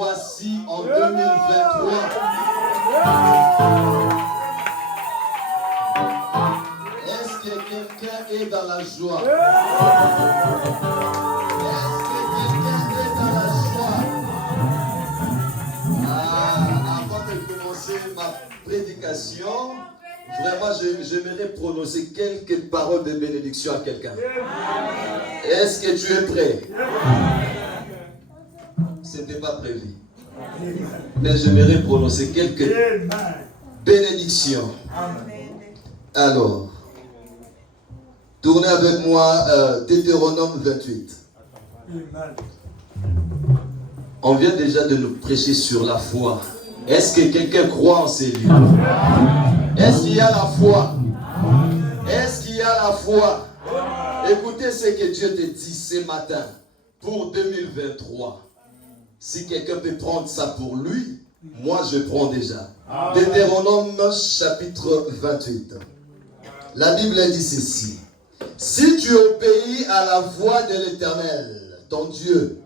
voici en 2023. Est-ce que quelqu'un est dans la joie? Est-ce que quelqu'un est dans la joie? Avant de commencer ma prédication, vraiment j'aimerais prononcer quelques paroles de bénédiction à quelqu'un. Est-ce que tu es prêt? Ce n'était pas prévu. Mais j'aimerais prononcer quelques bénédictions. Alors, tournez avec moi Deutéronome 28. On vient déjà de nous prêcher sur la foi. Est-ce que quelqu'un croit en ces livres? Est-ce qu'il y a la foi? Est-ce qu'il y a la foi? Écoutez ce que Dieu te dit ce matin pour 2023. Si quelqu'un peut prendre ça pour lui, moi je prends déjà. Deutéronome chapitre 28. La Bible dit ceci. Si tu obéis à la voix de l'Éternel, ton Dieu,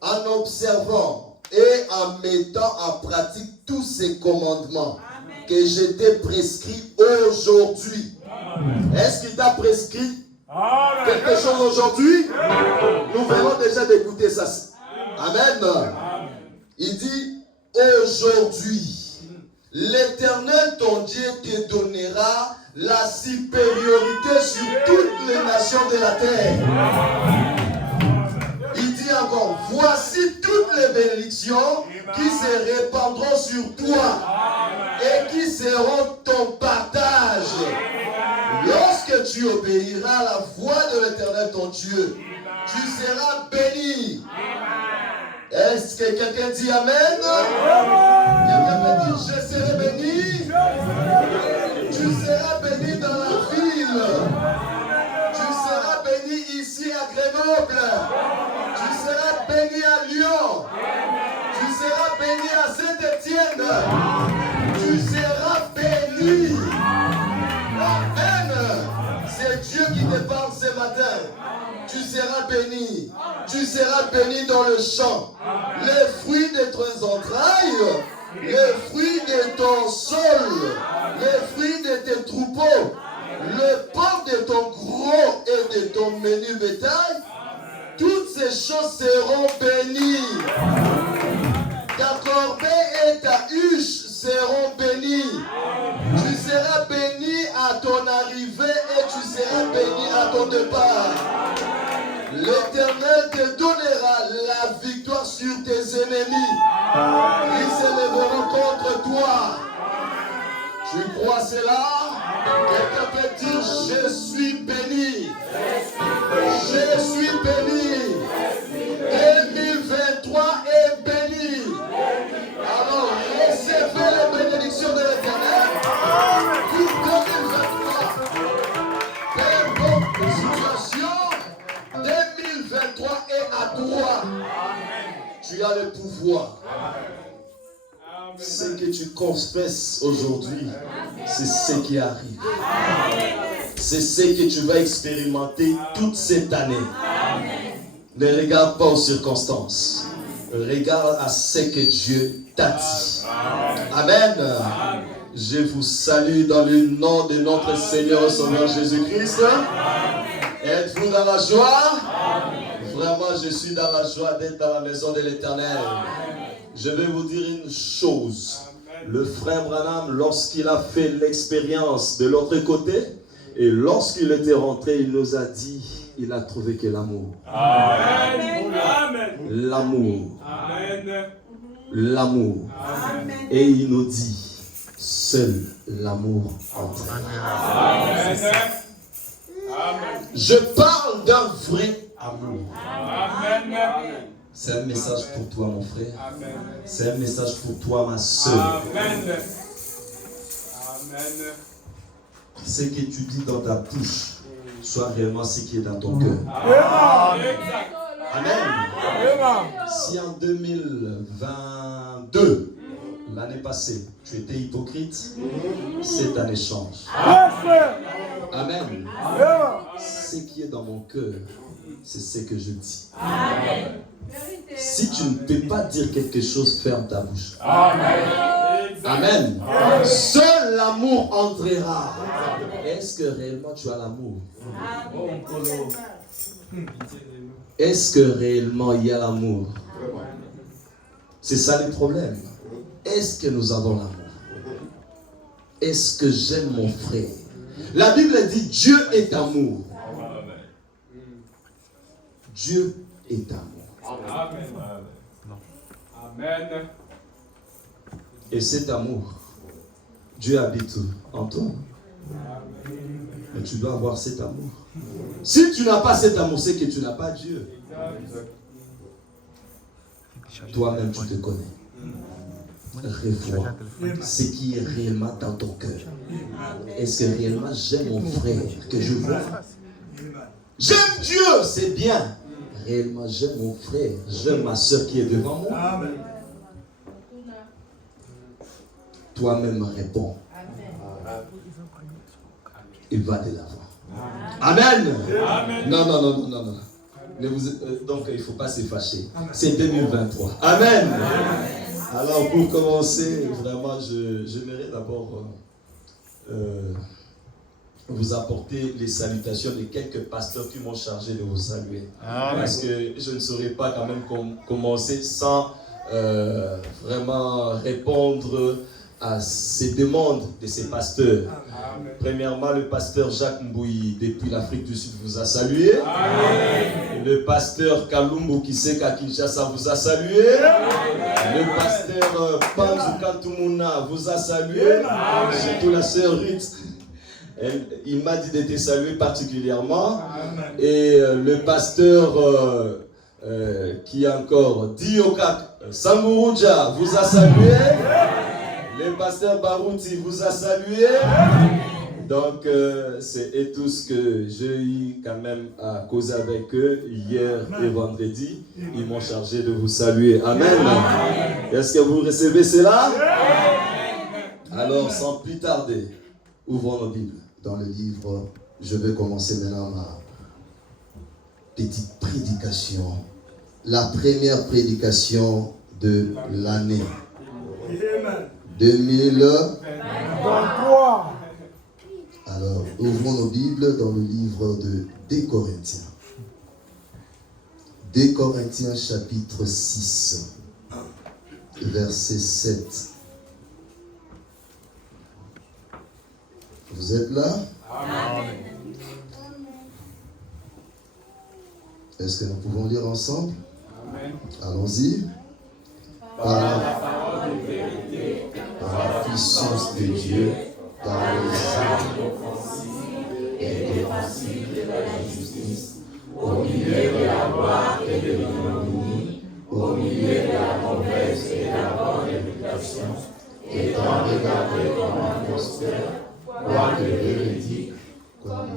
en observant et en mettant en pratique tous ces commandements que je t'ai prescrits aujourd'hui. Est-ce qu'il t'a prescrit quelque chose aujourd'hui? Nous venons déjà d'écouter ça. Amen. Il dit, aujourd'hui, l'Éternel, ton Dieu, te donnera la supériorité sur toutes les nations de la terre. Il dit encore, voici toutes les bénédictions qui se répandront sur toi et qui seront ton partage. Lorsque tu obéiras à la voix de l'Éternel, ton Dieu, tu seras seras béni. Est-ce que quelqu'un dit Amen? Quelqu'un peut dire je serai béni? Tu seras béni dans la ville. Tu seras béni ici à Grenoble. Tu seras béni à Lyon. Tu seras béni à Saint-Étienne. Tu seras béni. Amen. C'est Dieu qui te parle ce matin. Tu seras béni. Tu seras béni dans le champ. Les fruits de tes entrailles, les fruits de ton sol, les fruits de tes troupeaux, le pain de ton gros et de ton menu bétail, toutes ces choses seront bénies. Ta corbeille et ta huche seront bénies. Tu seras béni à ton arrivée et tu seras béni à ton départ. L'Éternel te donnera la victoire sur tes ennemis. Ils s'élèveront contre toi. Tu crois cela? Quelqu'un peut dire je suis béni. Je suis béni. 2023 est béni. Alors recevez les bénédictions de l'Éternel pour 2023. Peu importe la situation, 2023 est à toi. Tu as le pouvoir. Ce que tu confesses aujourd'hui, c'est ce qui arrive. C'est ce que tu vas expérimenter toute cette année. Ne regarde pas aux circonstances. Regarde à ce que Dieu t'a dit. Amen. Je vous salue dans le nom de notre Seigneur et Sauveur Jésus-Christ. Êtes-vous dans la joie? Vraiment, je suis dans la joie d'être dans la maison de l'Éternel. Je vais vous dire une chose. Le frère Branham, lorsqu'il a fait l'expérience de l'autre côté, et lorsqu'il était rentré, il nous a dit, il a trouvé que l'amour. L'amour. L'amour. Et il nous dit, seul l'amour entraîne. Je parle d'un vrai amour. C'est un message pour toi, mon frère. C'est un message pour toi, ma soeur. Ce que tu dis dans ta bouche soit réellement ce qui est dans ton cœur. Amen. Si en 2022, l'année passée, tu étais hypocrite, cette année change. Amen. Ce qui est dans mon cœur, c'est ce que je dis. Si tu ne peux pas dire quelque chose, ferme ta bouche. Amen. Seul l'amour entrera. Est-ce que réellement tu as l'amour? Est-ce que réellement il y a l'amour? C'est ça le problème. Est-ce que nous avons l'amour? Est-ce que j'aime mon frère? La Bible dit Dieu est amour. Dieu est amour. Amen. Et cet amour, Dieu habite en toi. Mais tu dois avoir cet amour. Si tu n'as pas cet amour, c'est que tu n'as pas Dieu. Toi-même, tu te connais. Revois ce qui est réellement dans ton cœur. Est-ce que réellement j'aime mon frère que je vois? J'aime Dieu, c'est bien. Réellement, j'aime mon frère, j'aime ma soeur qui est devant moi. Amen. Toi-même réponds. Il va de l'avant. Amen. Amen. Non. Donc, il ne faut pas se fâcher. C'est 2023. Amen. Alors, pour commencer, vraiment, j'aimerais d'abord vous apporter les salutations de quelques pasteurs qui m'ont chargé de vous saluer. Amen. Parce que je ne saurais pas quand même commencer sans vraiment répondre à ces demandes de ces pasteurs. Amen. Premièrement, le pasteur Jacques Mbouyi depuis l'Afrique du Sud vous a salué. Amen. Le pasteur Kalumbo Kiseka Kinshasa vous a salué. Amen. Le pasteur Panzu Kantumuna vous a salué. Surtout la sœur Ruth. Il m'a dit de te saluer particulièrement. Amen. Et le pasteur Qui encore? Dioka Sanguruja vous a salué. Le pasteur Barouti vous a salué. Donc, c'est et tout ce que j'ai eu quand même à causer avec eux hier et vendredi. Ils m'ont chargé de vous saluer. Amen. Est-ce que vous recevez cela? Alors, sans plus tarder, ouvrons nos Bibles dans le livre. Je vais commencer maintenant ma petite prédication. La première prédication de l'année 2023. Alors, ouvrons nos Bibles dans le livre de 2 Corinthiens. 2 Corinthiens chapitre 6, verset 7. Vous êtes là? Amen. Est-ce que nous pouvons lire ensemble? Amen. Allons-y. Par la parole de vérité, par la puissance de Dieu, par les armes offensives et défensives de la justice, au milieu de la gloire et de l'ignominie, au milieu de la mauvaise et de la bonne réputation, étant regardé comme un imposteur, quoique véridique, comme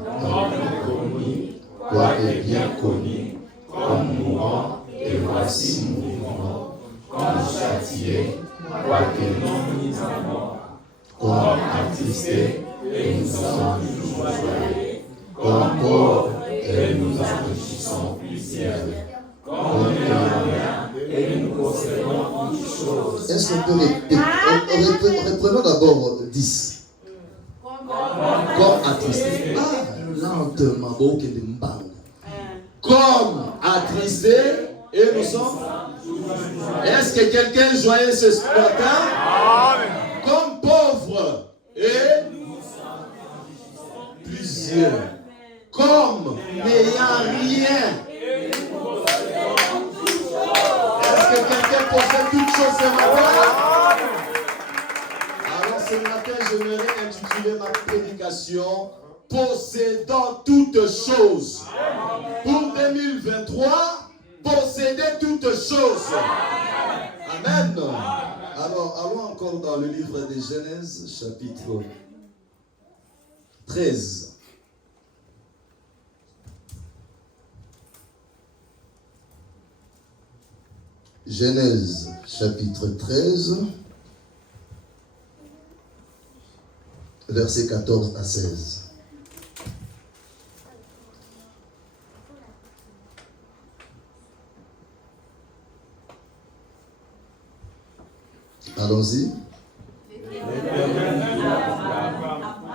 connu, quoique bien connu, comme mourant, et voici nous vivons, comme châtié, quoique non mis à mort, comme attristé, et nous sommes toujours joyeux, comme pauvres, et nous enrichissons plusieurs, comme n'ayant rien, et nous possédons toutes choses. Est-ce qu'on peut répéter? Reprenons d'abord 10. Comme attristé. Lentement, comme attristé, et nous sommes. Est-ce que quelqu'un est joyeux ce matin? Comme pauvre, et plusieurs. Comme n'ayant rien. Est-ce que quelqu'un possède toutes choses ce matin? Alors ce matin, je vais intituler ma prédication possédant toutes choses. Pour 2023, posséder toutes choses. Amen. Alors, allons encore dans le livre de Genèse, chapitre 13. Genèse, chapitre 13, versets 14 à 16. Allons-y.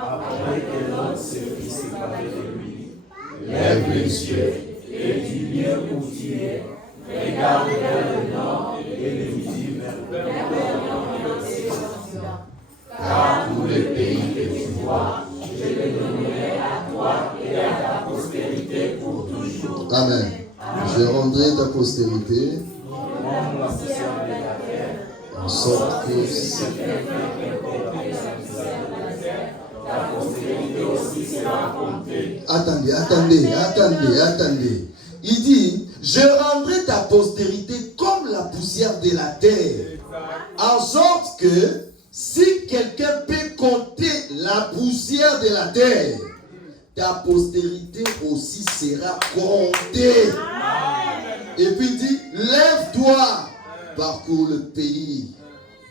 Après que l'homme se fut séparé de lui, lève les yeux et du lieu où tu es, regarde vers le nord et le midi vers l'occident. Car tout le pays que tu vois, je le donnerai à toi et à ta postérité pour toujours. Amen. Je rendrai ta postérité en sorte que ta postérité aussi sera comptée. Attendez. Il dit, je rendrai ta postérité comme la poussière de la terre. En sorte que si quelqu'un peut compter la poussière de la terre, ta postérité aussi sera comptée. Et puis il dit, lève-toi, parcours le pays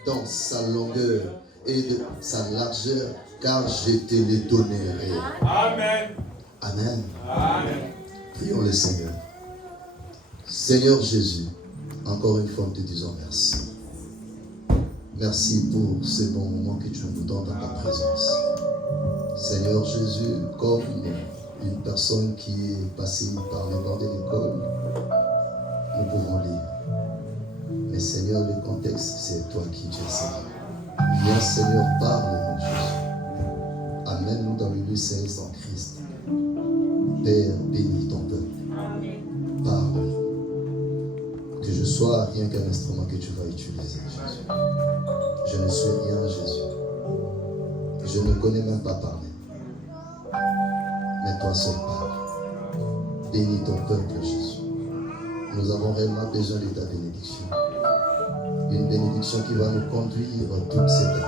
dans sa longueur et de sa largeur, car je te le donnerai. Amen. Amen. Amen. Prions le Seigneur. Seigneur Jésus, encore une fois, nous te disons merci. Merci pour ces bons moments que tu nous donnes dans ta présence. Seigneur Jésus, comme une personne qui est passée par les bancs de l'école, nous pouvons lire. Mais Seigneur, le contexte, c'est toi qui es Seigneur. Viens Seigneur, parle-nous Jésus. Amène-nous dans le lieu céleste en Christ. Père, bénis ton peuple. Parle. Que je sois rien qu'un instrument que tu vas utiliser, Jésus. Je ne suis rien, Jésus. Je ne connais même pas parler. Mais toi seul parle. Bénis ton peuple, Jésus. nous avons réellement besoin de ta bénédiction. Une bénédiction qui va nous conduire toute cette année.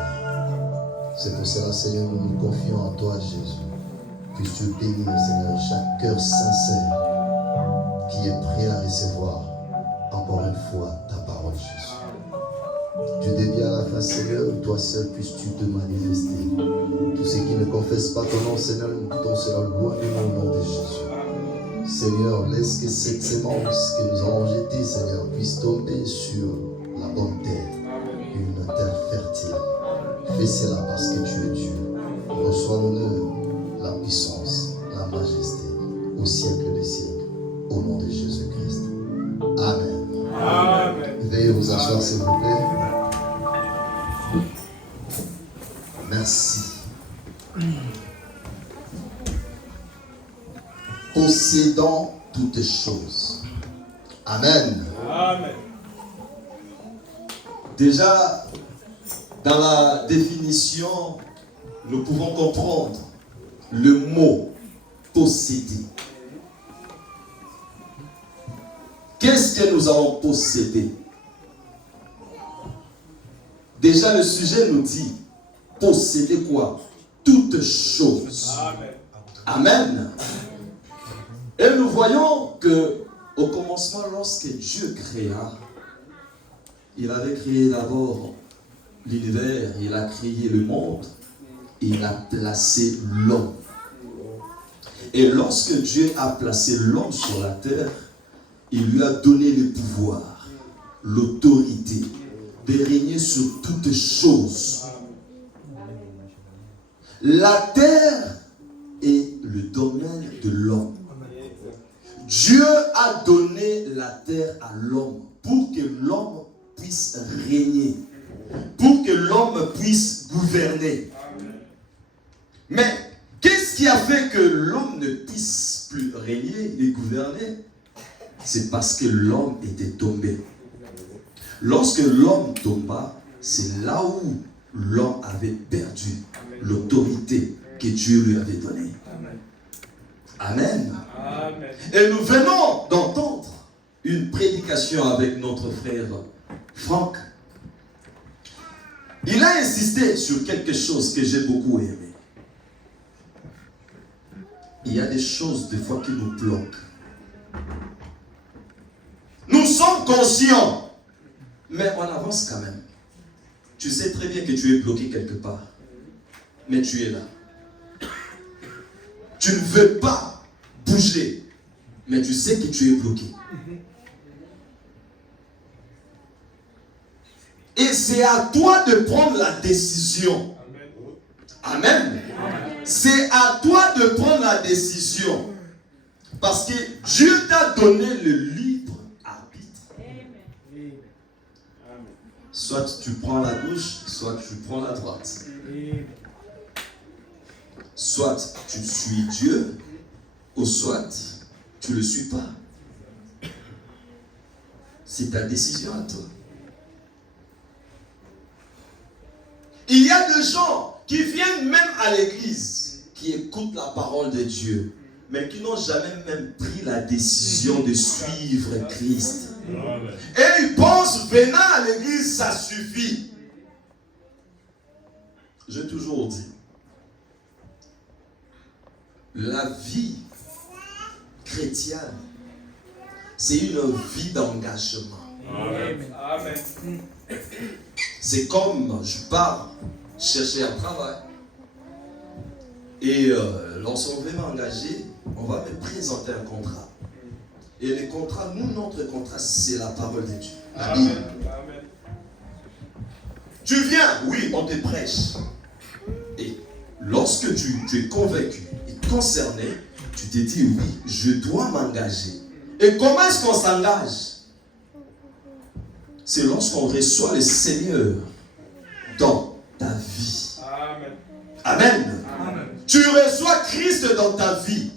C'est pour cela, Seigneur, nous nous confions en toi, Jésus. Puisses-tu bénir, Seigneur, chaque cœur sincère qui est prêt à recevoir encore une fois ta parole, Jésus. Du début à la fin, Seigneur, toi seul puisses-tu te manifester. Tous ceux qui ne confessent pas ton nom, Seigneur, nous quittons cela loin de nous au nom de Jésus. Seigneur, laisse que cette sémence que nous avons jetée, Seigneur, puisse tomber sur la bonne terre, une terre fertile. Fais cela parce que tu es Dieu. Reçois l'honneur, la puissance, la majesté, au siècle des siècles, au nom de Jésus-Christ. Amen. Amen. Veuillez vous asseoir, s'il vous plaît. Merci. Possédant toutes choses. Amen. Amen. Déjà, dans la définition, nous pouvons comprendre le mot posséder. Qu'est-ce que nous allons posséder? Déjà, le sujet nous dit posséder quoi? Toutes choses. Amen. Amen. Et nous voyons que au commencement, lorsque Dieu créa, il avait créé d'abord l'univers, il a créé le monde, il a placé l'homme. Et lorsque Dieu a placé l'homme sur la terre, il lui a donné le pouvoir, l'autorité de régner sur toutes choses. La terre est le domaine de l'homme. Dieu a donné la terre à l'homme pour que l'homme puisse régner, pour que l'homme puisse gouverner. Mais qu'est-ce qui a fait que l'homme ne puisse plus régner et gouverner? C'est parce que l'homme était tombé. Lorsque l'homme tomba, c'est là où l'homme avait perdu l'autorité que Dieu lui avait donnée. Amen. Amen. Et nous venons d'entendre une prédication avec notre frère Franck. Il a insisté sur quelque chose que j'ai beaucoup aimé. Il y a des choses des fois qui nous bloquent. Nous sommes conscients, mais on avance quand même. Tu sais très bien que tu es bloqué quelque part, mais tu es là. Tu ne veux pas bouger, mais tu sais que tu es bloqué. Et c'est à toi de prendre la décision. Amen. C'est à toi de prendre la décision. Parce que Dieu t'a donné le libre arbitre. Soit tu prends la gauche, soit tu prends la droite. Soit tu suis Dieu, ou soit tu ne le suis pas. C'est ta décision à toi. Il y a des gens qui viennent même à l'église, qui écoutent la parole de Dieu, mais qui n'ont jamais même pris la décision de suivre Christ. Et ils pensent, venant à l'église, ça suffit. J'ai toujours dit, la vie chrétienne, c'est une vie d'engagement. Amen. C'est comme je pars chercher un travail. Et lorsqu'on veut m'engager, on va me présenter un contrat. Et le contrat, notre contrat, c'est la parole de Dieu. La Bible. Amen. Tu viens, oui, on te prêche. Et lorsque tu es convaincu et concerné, tu te dis, oui, je dois m'engager. Et comment est-ce qu'on s'engage? C'est lorsqu'on reçoit le Seigneur dans ta vie. Amen. Amen. Amen. Tu reçois Christ dans ta vie.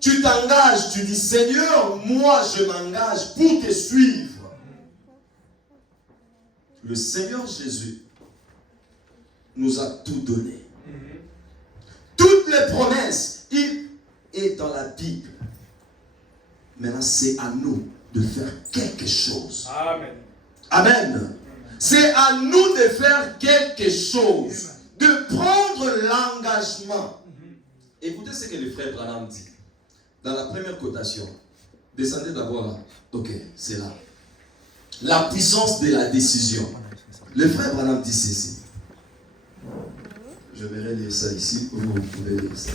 Tu t'engages, tu dis, Seigneur, moi je m'engage pour te suivre. Le Seigneur Jésus nous a tout donné. Toutes les promesses, il est dans la Bible. Maintenant, c'est à nous de faire quelque chose. Amen. Amen. C'est à nous de faire quelque chose, de prendre l'engagement. Écoutez ce que le frère Branham dit. Dans la première cotation, descendez d'abord là. Ok, c'est là. La puissance de la décision. Le frère Branham dit ceci. Je verrai lire ça ici, vous pouvez lire ça.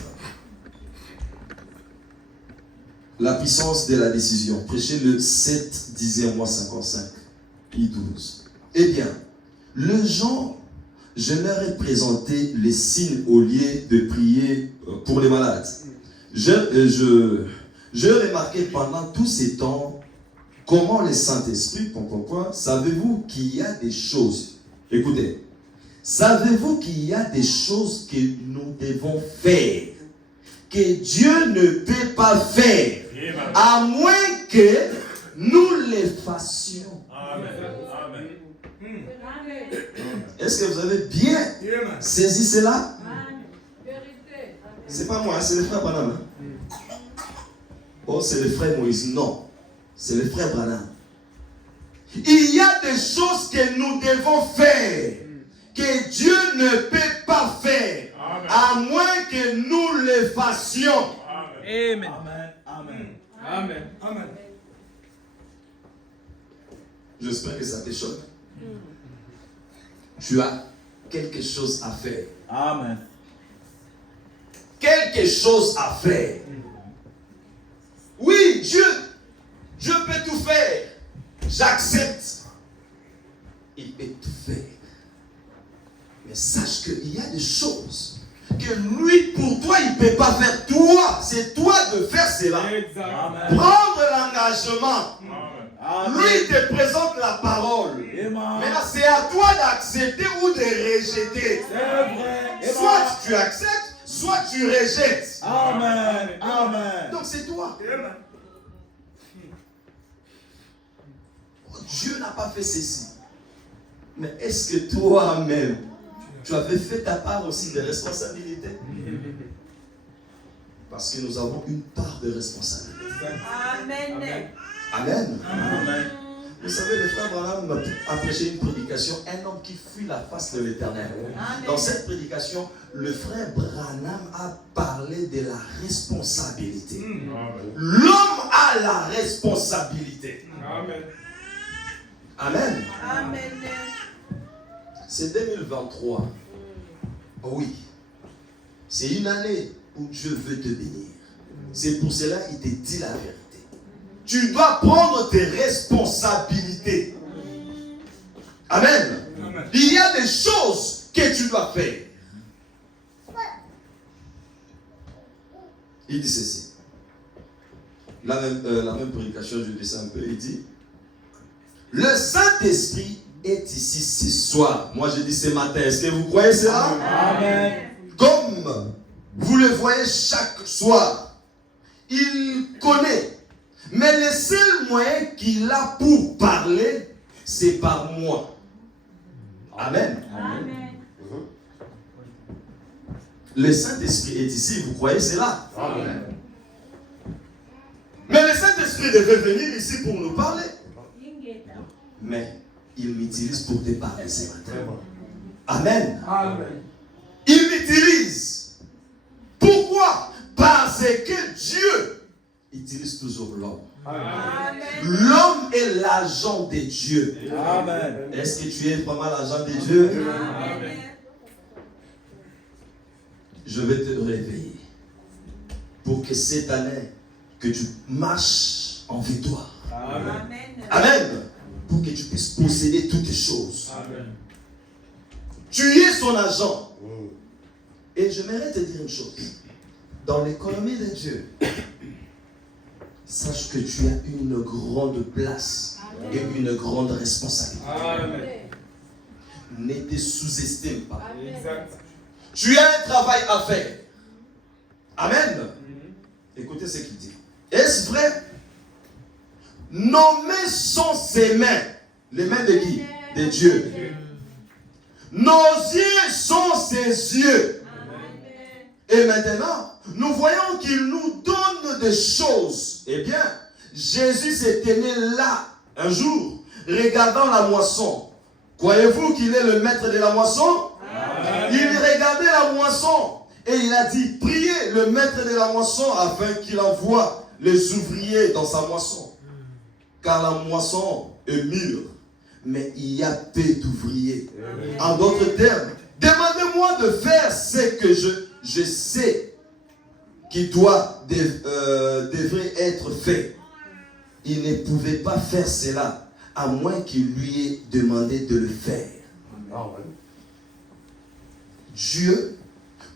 La puissance de la décision. Prêchez le 7, 10e mois 55, I12. Eh bien, le genre, je leur ai présenté les signes au lieu de prier pour les malades. Je remarquais pendant tous ces temps comment le Saint-Esprit, savez-vous qu'il y a des choses, écoutez, savez-vous qu'il y a des choses que nous devons faire, que Dieu ne peut pas faire, à moins que nous les fassions. Amen. Amen. Est-ce que vous avez bien saisi cela? C'est pas moi, c'est le frère Branham. Oh, c'est le frère Moïse. Non, c'est le frère Branham. Il y a des choses que nous devons faire, que Dieu ne peut pas faire, à moins que nous les fassions. Amen. Amen. Amen. Amen. J'espère que ça te choque. Tu as quelque chose à faire. Amen. Quelque chose à faire. Oui, Dieu peut tout faire. J'accepte. Il peut tout faire. Mais sache qu'il y a des choses que lui, pour toi, il ne peut pas faire. Toi, c'est toi de faire cela. Amen. Prendre l'engagement. Amen. Lui te présente la parole. Maintenant, c'est à toi d'accepter ou de rejeter. C'est vrai. Soit tu acceptes, soit tu rejettes. Amen. Amen. Donc c'est toi. Dieu n'a pas fait ceci. Mais est-ce que toi-même, tu avais fait ta part aussi de responsabilité? Parce que nous avons une part de responsabilité. Amen. Amen. Amen. Vous savez, le frère Branham a prêché une prédication, un homme qui fuit la face de l'Éternel. Dans cette prédication, le frère Branham a parlé de la responsabilité. L'homme a la responsabilité. Amen. Amen. Amen. C'est 2023. Oh oui. C'est une année où Dieu veut te bénir. C'est pour cela qu'il te dit la vérité. Tu dois prendre tes responsabilités. Amen. Amen. Il y a des choses que tu dois faire. Il dit ceci. La même prédication, je dis ça un peu. Il dit: le Saint-Esprit est ici ce soir. Moi, je dis ce matin. Est-ce que vous croyez cela? Amen. Comme vous le voyez chaque soir, il connaît. Mais le seul moyen qu'il a pour parler, c'est par moi. Amen. Amen. Le Saint-Esprit est ici, vous croyez cela? Amen. Mais le Saint-Esprit devait venir ici pour nous parler. Mais il m'utilise pour te parler ce matin. Amen. Amen. Il m'utilise. Pourquoi? Parce que Dieu utilise toujours l'homme. Amen. L'homme est l'agent de Dieu. Amen. Est-ce que tu es vraiment l'agent de Dieu? Amen. Je vais te réveiller pour que cette année, que tu marches en victoire. Amen. Amen. Pour que tu puisses posséder toutes choses. Amen. Tu es son agent. Et j'aimerais te dire une chose. Dans l'économie de Dieu, sache que tu as une grande place et une grande responsabilité. Amen. Ne te sous-estime pas. Exact. Tu as un travail à faire. Amen. Écoutez ce qu'il dit. Est-ce vrai? Nos mains sont ses mains. Les mains de qui? De Dieu. Nos yeux sont ses yeux. Et maintenant, nous voyons qu'il nous donne des choses. Eh bien, Jésus s'est tenu là un jour, regardant la moisson. Croyez-vous qu'il est le maître de la moisson? Amen. Il regardait la moisson et il a dit, priez le maître de la moisson afin qu'il envoie les ouvriers dans sa moisson. Car la moisson est mûre, mais il y a peu d'ouvriers. En d'autres termes, demandez-moi de faire ce que je sais qui devrait être fait. Il ne pouvait pas faire cela, à moins qu'il lui ait demandé de le faire. Dieu,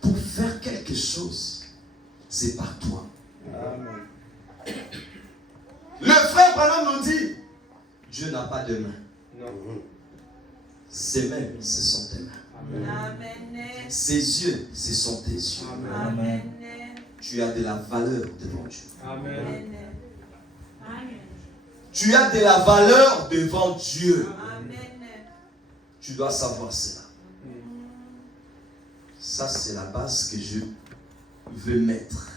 pour faire quelque chose, c'est par toi. Amen. Le frère Branham nous dit, Dieu n'a pas de main. Ses mains, ce sont tes mains. Amen. Ses yeux, ce sont tes yeux. Amen. Tu as de la valeur devant Dieu. Amen. Tu as de la valeur devant Dieu. Amen. Tu dois savoir cela. Ça, c'est la base que je veux mettre.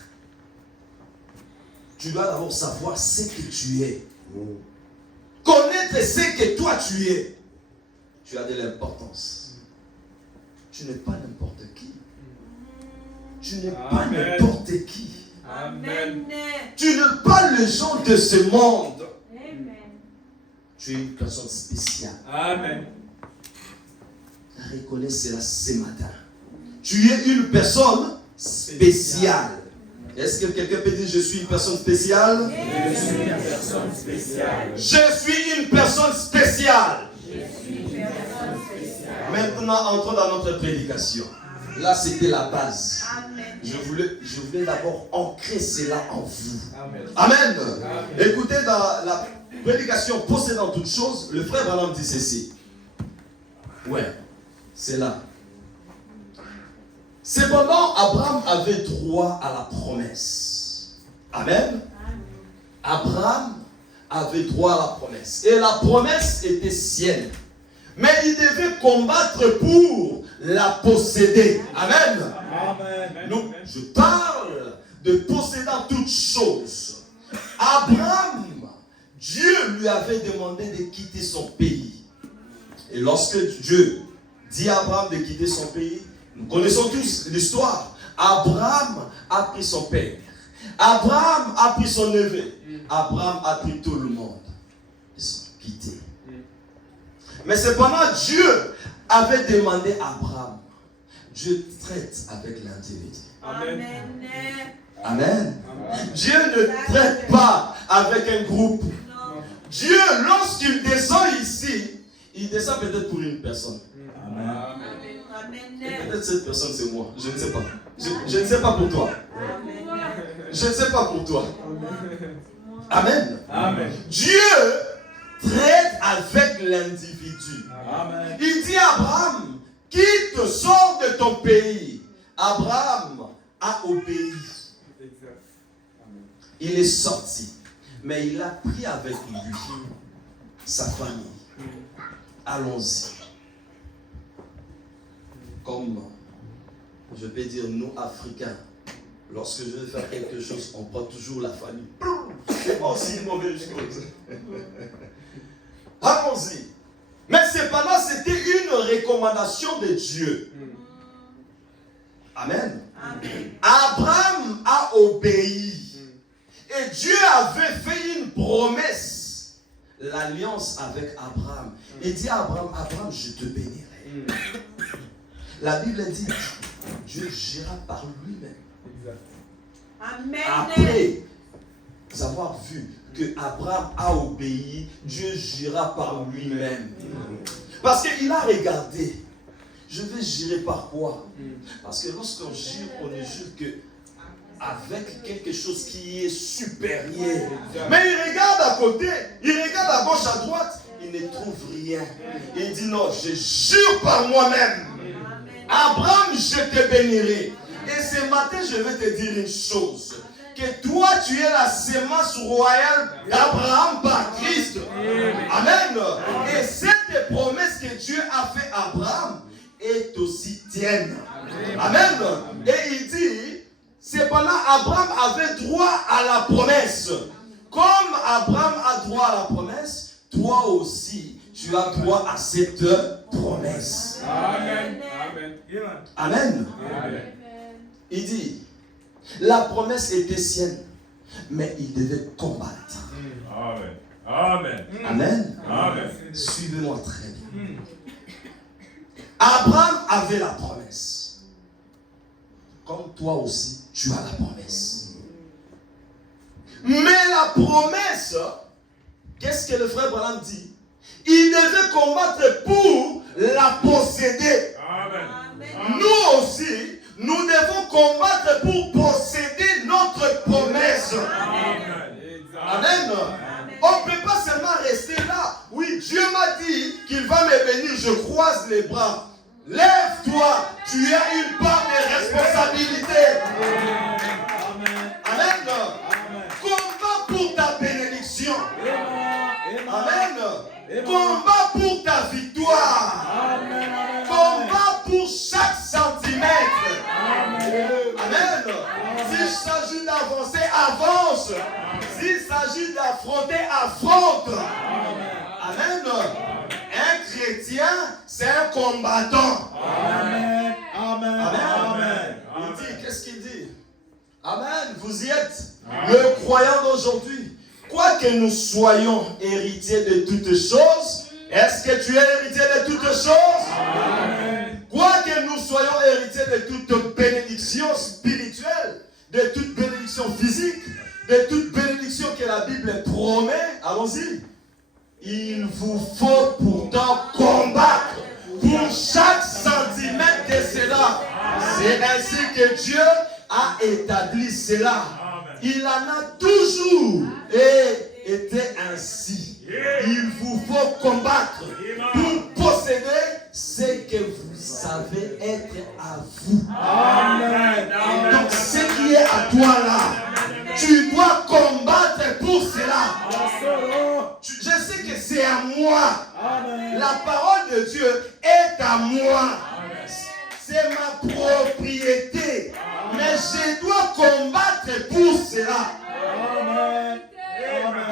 Tu dois d'abord savoir ce que tu es. Connaître ce que toi tu es. Tu as de l'importance. Tu n'es pas n'importe qui. Tu n'es pas n'importe qui. Amen. Tu n'es pas le genre de ce monde. Amen. Tu es une personne spéciale. Amen. Reconnais cela ce matin. Tu es une personne spéciale. Est-ce que quelqu'un peut dire je suis une personne spéciale? Je suis une personne spéciale. Je suis une personne spéciale. Maintenant, entrons dans notre prédication. Là, c'était la base. Je voulais d'abord ancrer cela en vous. Amen. Écoutez, dans la prédication possédant toutes choses, le frère Branham dit ceci. Ouais, c'est là. Cependant, Abraham avait droit à la promesse. Amen. Abraham avait droit à la promesse. Et la promesse était sienne. Mais il devait combattre pour la posséder. Amen. Amen. Donc, je parle de possédant toutes choses. Abraham, Dieu lui avait demandé de quitter son pays. Et lorsque Dieu dit à Abraham de quitter son pays, nous connaissons tous l'histoire. Abraham a pris son père. Abraham a pris son neveu. Abraham a pris tout le monde. Ils sont quittés. Mais cependant, Dieu avait demandé à Abraham. Dieu traite avec l'individu. Amen. Amen. Dieu ne traite pas avec un groupe. Non. Dieu, lorsqu'il descend ici, il descend peut-être pour une personne. Amen. Peut-être cette personne c'est moi. Je ne sais pas. Je ne sais pas pour toi. Je ne sais pas pour toi. Amen. Amen. Dieu traite avec l'individu. Amen. Il dit à Abraham, quitte, sors de ton pays. Abraham a obéi. Il est sorti. Mais il a pris avec lui sa famille. Allons-y. Comme je peux dire, nous Africains, lorsque je veux faire quelque chose, on prend toujours la famille. C'est pas aussi une mauvaise chose. Allons-y. Mais cependant, c'était une recommandation de Dieu. Amen. Amen. Abraham a obéi. Et Dieu avait fait une promesse. L'alliance avec Abraham. Il dit à Abraham, Abraham, je te bénirai. La Bible dit, Dieu gira par lui-même. Amen. Après avoir vu que Abraham a obéi, Dieu gira par lui-même. Parce qu'il a regardé. Je vais girer par quoi? Parce que lorsqu'on gire, on ne gire que avec quelque chose qui est supérieur. Mais il regarde à côté, il regarde à gauche, à droite, il ne trouve rien. Il dit non, je jure par moi-même. Abraham, je te bénirai. Et ce matin, je vais te dire une chose. Que toi, tu es la sémence royale d'Abraham par Christ. Amen. Et cette promesse que Dieu a fait à Abraham est aussi tienne. Amen. Et il dit, cependant, Abraham avait droit à la promesse. Comme toi aussi, tu as droit à cette promesse. Amen. Amen. Amen. Il dit, la promesse était sienne, mais il devait combattre. Amen. Amen. Amen. Amen. Suivez-moi très bien. Abraham avait la promesse. Comme toi aussi, tu as la promesse. Mais la promesse, qu'est-ce que le frère Branham dit? Il devait combattre pour la posséder. Amen. Nous aussi, nous devons combattre pour posséder notre promesse. Amen. On ne peut pas seulement rester là. Oui, Dieu m'a dit qu'il va me bénir. Je croise les bras. Lève-toi. Tu as une part de responsabilité. Amen. Combat pour ta bénédiction. Amen. Combat pour ta victoire. Combat pour chaque centimètre. Amen. S'il s'agit d'avancer, avance. S'il s'agit d'affronter, affronte. Amen. Un chrétien, c'est un combattant. Amen. Amen. Amen. Il dit, qu'est-ce qu'il dit? Amen. Vous y êtes. Le croyant d'aujourd'hui, quoi que nous soyons héritiers de toutes choses, est-ce que tu es héritier de toutes choses? Amen. Quoi que nous soyons héritiers de toute bénédiction spirituelle, de toute bénédiction physique, de toute bénédiction que la Bible promet, allons-y. Il vous faut pourtant combattre pour chaque centimètre de cela. C'est ainsi que Dieu a établi cela. Il en a toujours été ainsi. Il vous faut combattre pour posséder ce que vous savez être à vous. Amen. Donc ce qui est à toi là, tu dois combattre pour cela. Je sais que c'est à moi. La parole de Dieu est à moi. C'est ma propriété. Mais je dois combattre pour cela.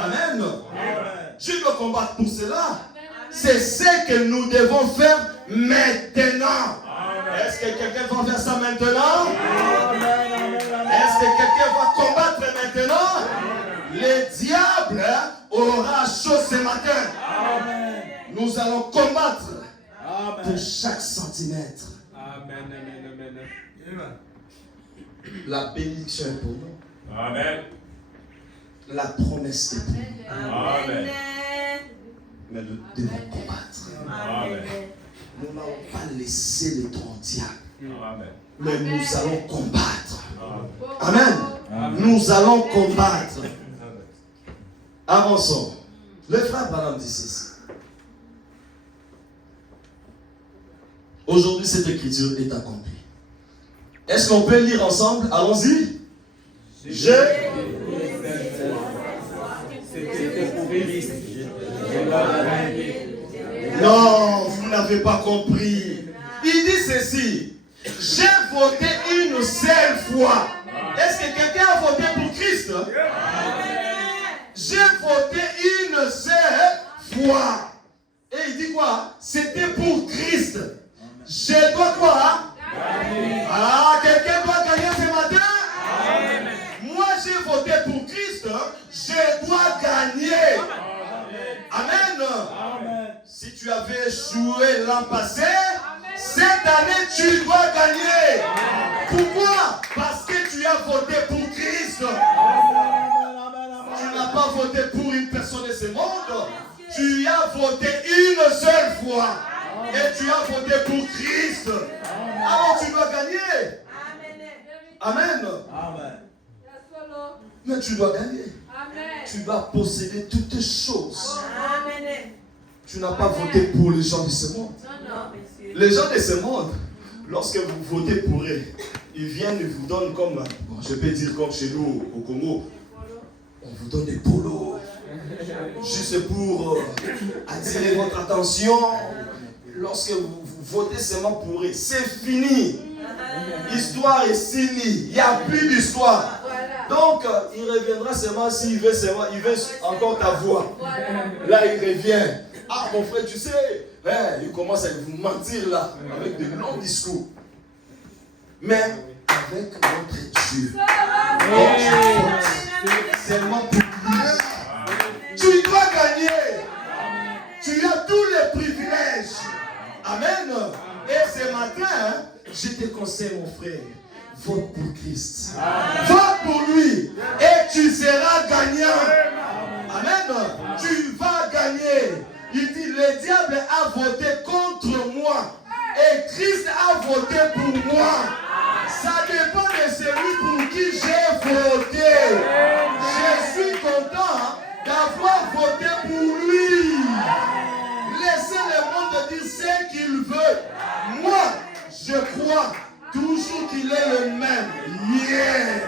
Amen. Je dois combattre pour cela. C'est ce que nous devons faire maintenant. Est-ce que quelqu'un va faire ça maintenant? Est-ce que quelqu'un va combattre maintenant? Le diable aura chaud ce matin. Nous allons combattre pour chaque centimètre. La bénédiction est pour nous. Amen. La promesse est pour nous. Amen. Mais nous devons combattre. Amen. Nous n'allons pas laisser les diable. Amen. Mais nous allons combattre. Amen. Amen. Nous allons combattre. Avançons. Le frère Branham dit ceci. Aujourd'hui, cette écriture est accomplie. Est-ce qu'on peut lire ensemble? Allons-y. Non, vous n'avez pas compris. Il dit ceci. J'ai voté une seule fois. Est-ce que quelqu'un a voté pour Christ? J'ai voté une seule fois. Et il dit quoi? C'était pour Christ. Je dois quoi? Ah, quelqu'un doit gagner ce matin? Moi, j'ai voté pour Christ. Je dois gagner. Amen. Si tu avais échoué l'an passé, cette année, tu dois gagner. Pourquoi? Parce que tu as voté pour Christ. Tu n'as pas voté pour une personne de ce monde. Tu as voté une seule fois. Et tu as voté pour Christ. Alors tu dois gagner. Amen. Mais tu dois gagner. Tu dois posséder toutes choses. Tu n'as pas voté pour les gens de ce monde. Les gens de ce monde, lorsque vous votez pour eux, ils viennent et vous donnent comme, bon, je peux dire comme chez nous au Congo, on vous donne des polos. Juste pour attirer votre attention. Lorsque vous votez seulement pour eux, c'est fini. L'histoire est finie. Il n'y a plus d'histoire. Donc, il reviendra seulement s'il veut seulement, il veut encore ta voix. Là, il revient. Ah, mon frère, tu sais, il commence à vous mentir là, avec de longs discours. Mais avec notre Dieu, seulement pour lui, tu dois gagner. Tu as tous les privilèges. Amen. Et ce matin, je te conseille, mon frère, vote pour Christ. Vote pour lui et tu seras gagnant. Amen. Tu vas gagner. Il dit, le diable a voté contre moi et Christ a voté pour moi. Ça dépend de celui pour qui j'ai voté. Je suis content d'avoir voté pour lui. Laissez le monde dire ce qu'il veut. Moi, je crois toujours qu'il est le même. Hier,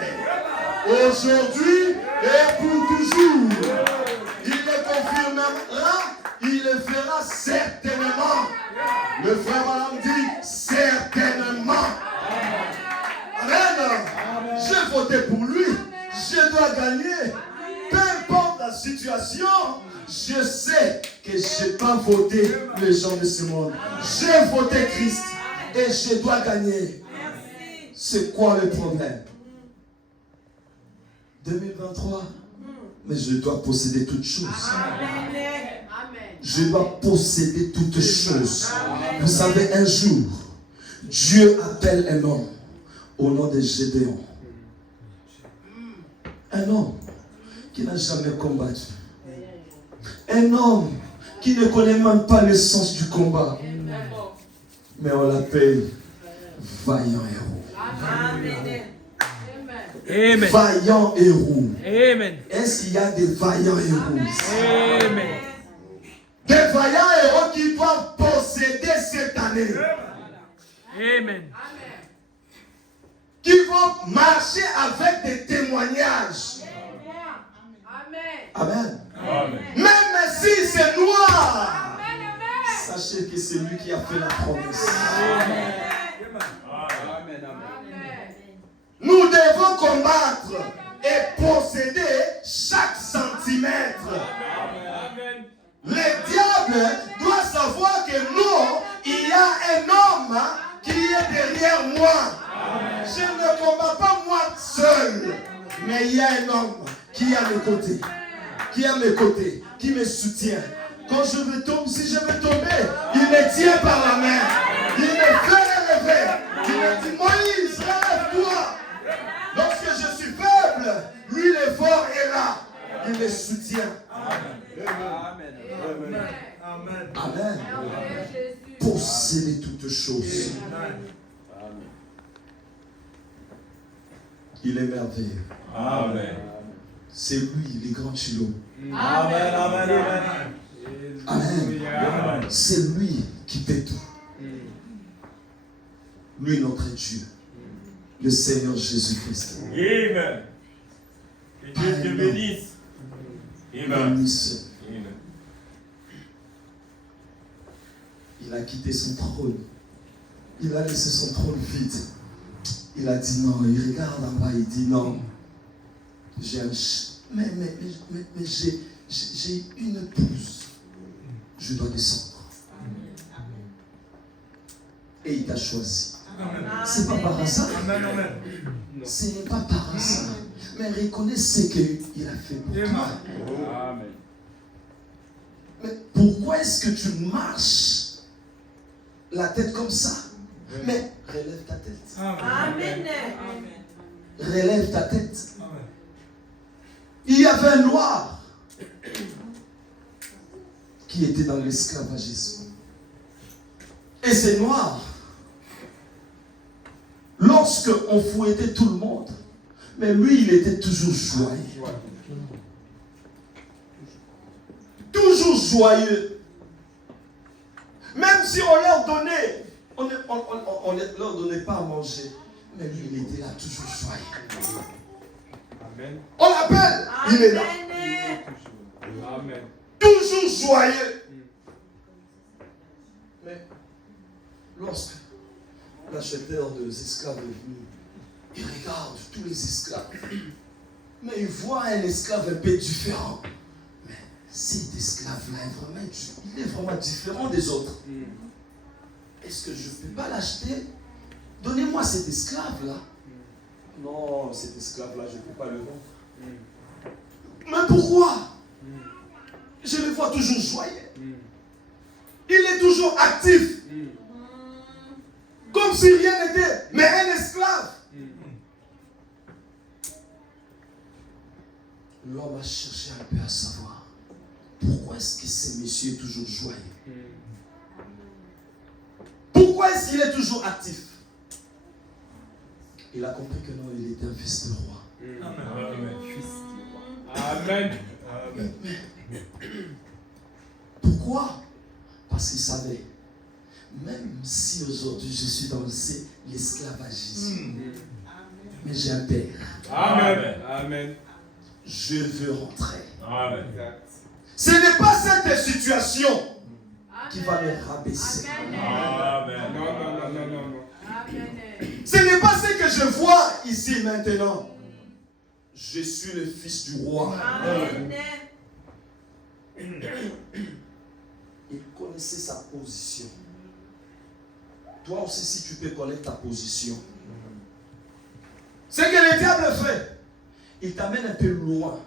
aujourd'hui et pour toujours. Il le confirmera, il le fera certainement. Le frère Madame dit certainement. Amen. J'ai voté pour lui. Je dois gagner. Peu importe la situation, je sais que je n'ai pas voté les gens de ce monde. J'ai voté Christ et je dois gagner. C'est quoi le problème? 2023, mais je dois posséder toutes choses. Je dois posséder toutes choses. Vous savez, un jour, Dieu appelle un homme au nom de Gédéon. Un homme qui n'a jamais combattu. Un homme qui ne connaît même pas le sens du combat. Mais on l'appelle vaillant héros. Amen. Vaillant héros. Amen. Est-ce qu'il y a des vaillants héros? Amen. Des vaillants héros qui doivent posséder cette année. Amen. Qui vont marcher avec des témoignages. Amen. Même si c'est noir, sachez que c'est lui qui a fait la promesse. Nous devons combattre et posséder chaque centimètre. Le diable doit savoir que non, il y a un homme qui est derrière moi. Je ne combats pas moi seul, mais il y a un homme qui est à mes côtés, qui me soutient. Quand je veux tomber, si je veux tomber, il me tient par la main. Il me fait relever. Il me dit, Moïse, relève-toi. Lorsque je suis faible, lui l'effort est là. Il me soutient. Amen. Posséder toutes choses. Il est merveilleux. Amen. C'est lui, les grands chilots. Amen. Amen. C'est lui qui fait tout. Lui, notre Dieu. Le Seigneur Jésus-Christ. Amen. Que Dieu te bénisse. Amen. Il a quitté son trône. Il a laissé son trône vide. Il a dit non. Il regarde en bas. Il dit non. Mais j'ai une épouse. Je dois descendre. Et il t'a choisi. C'est pas par hasard. Ce n'est pas par hasard. Mais reconnaissez qu'il a fait pour toi. Mais pourquoi est-ce que tu marches la tête comme ça? Mais relève ta tête. Amen. Relève ta tête. Il y avait un noir qui était dans l'esclavagisme. Et ces noirs, lorsque on fouettait tout le monde, mais lui, il était toujours joyeux. Toujours joyeux. Même si on leur donnait, on ne leur donnait pas à manger, mais lui, il était là, toujours joyeux. Amen. On l'appelle, il est là. Amen. Toujours joyeux. Mais lorsque l'acheteur des esclaves est venu, il regarde tous les esclaves. Mais il voit un esclave un peu différent. Mais cet esclave-là il est vraiment différent des autres. Est-ce que je ne peux pas l'acheter? Donnez-moi cet esclave-là. Non, cet esclave-là, je ne peux pas le vendre. Mais pourquoi? Je le vois toujours joyeux. Il est toujours actif. Comme si rien n'était. Mais un esclave. L'homme a cherché un peu à savoir pourquoi est-ce que ce monsieur est toujours joyeux. Pourquoi est-ce qu'il est toujours actif? Il a compris que non, il était un fils de roi. Amen. Pourquoi? Parce qu'il savait, même si aujourd'hui je suis dans l'esclavagisme, mais j'ai un père. Amen. Amen. Je veux rentrer. Amen. Ce n'est pas cette situation qui va me rabaisser. Amen. Non. Ce n'est pas ce que je vois ici maintenant. Je suis le fils du roi. Amen. Il connaissait sa position. Toi aussi, si tu peux connaître ta position. Ce que le diable fait, il t'amène un peu loin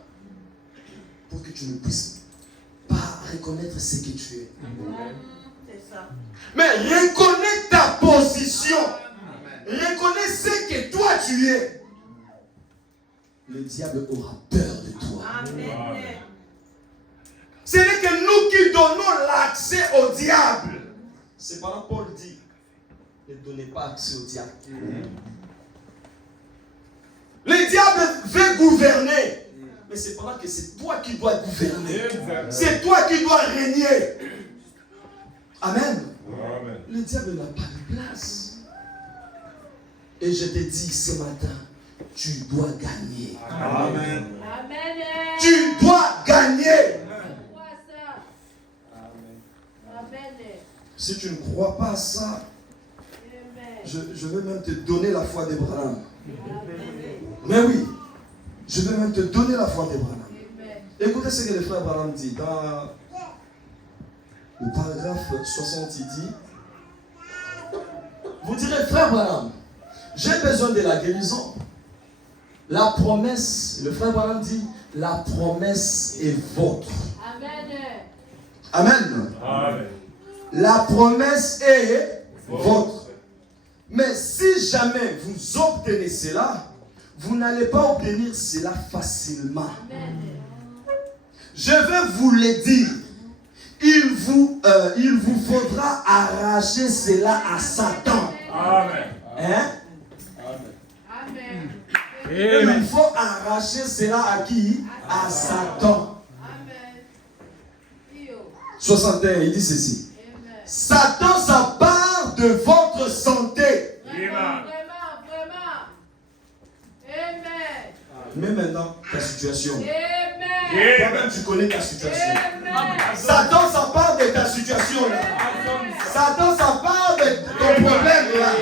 pour que tu ne puisses pas reconnaître ce que tu es. C'est ça. Mais reconnais ta position. Reconnais ce que toi tu es. Le diable aura peur de toi. Amen. Ce n'est que nous qui donnons l'accès au diable. C'est pendant Paul dit, ne donnez pas accès au diable. Le diable veut gouverner. Mais c'est pendant que c'est toi qui dois gouverner. C'est toi qui dois régner. Amen. Amen. Le diable n'a pas de place. Et je te dis ce matin, tu dois gagner. Amen. Amen. Tu dois gagner. Si tu ne crois pas à ça, je vais même te donner la foi d'Abraham. Mais oui, je vais même te donner la foi d'Abraham. Écoutez ce que le frère Abraham dit dans le paragraphe 60. Il dit, vous direz, frère Abraham, j'ai besoin de la guérison. La promesse, le frère Abraham dit, la promesse est vôtre. Amen. Amen. La promesse est vôtre. Mais si jamais vous obtenez cela, vous n'allez pas obtenir cela facilement. Je vais vous le dire. Il vous faudra arracher cela à Satan. Amen. Hein? Amen. Il faut arracher cela à qui? À Satan. 61, il dit ceci. Satan s'empare de votre santé. Amen. Mais maintenant, ta situation. Amen. Toi-même, tu connais ta situation. Satan s'empare de ta situation là. Satan s'empare de ton problème là.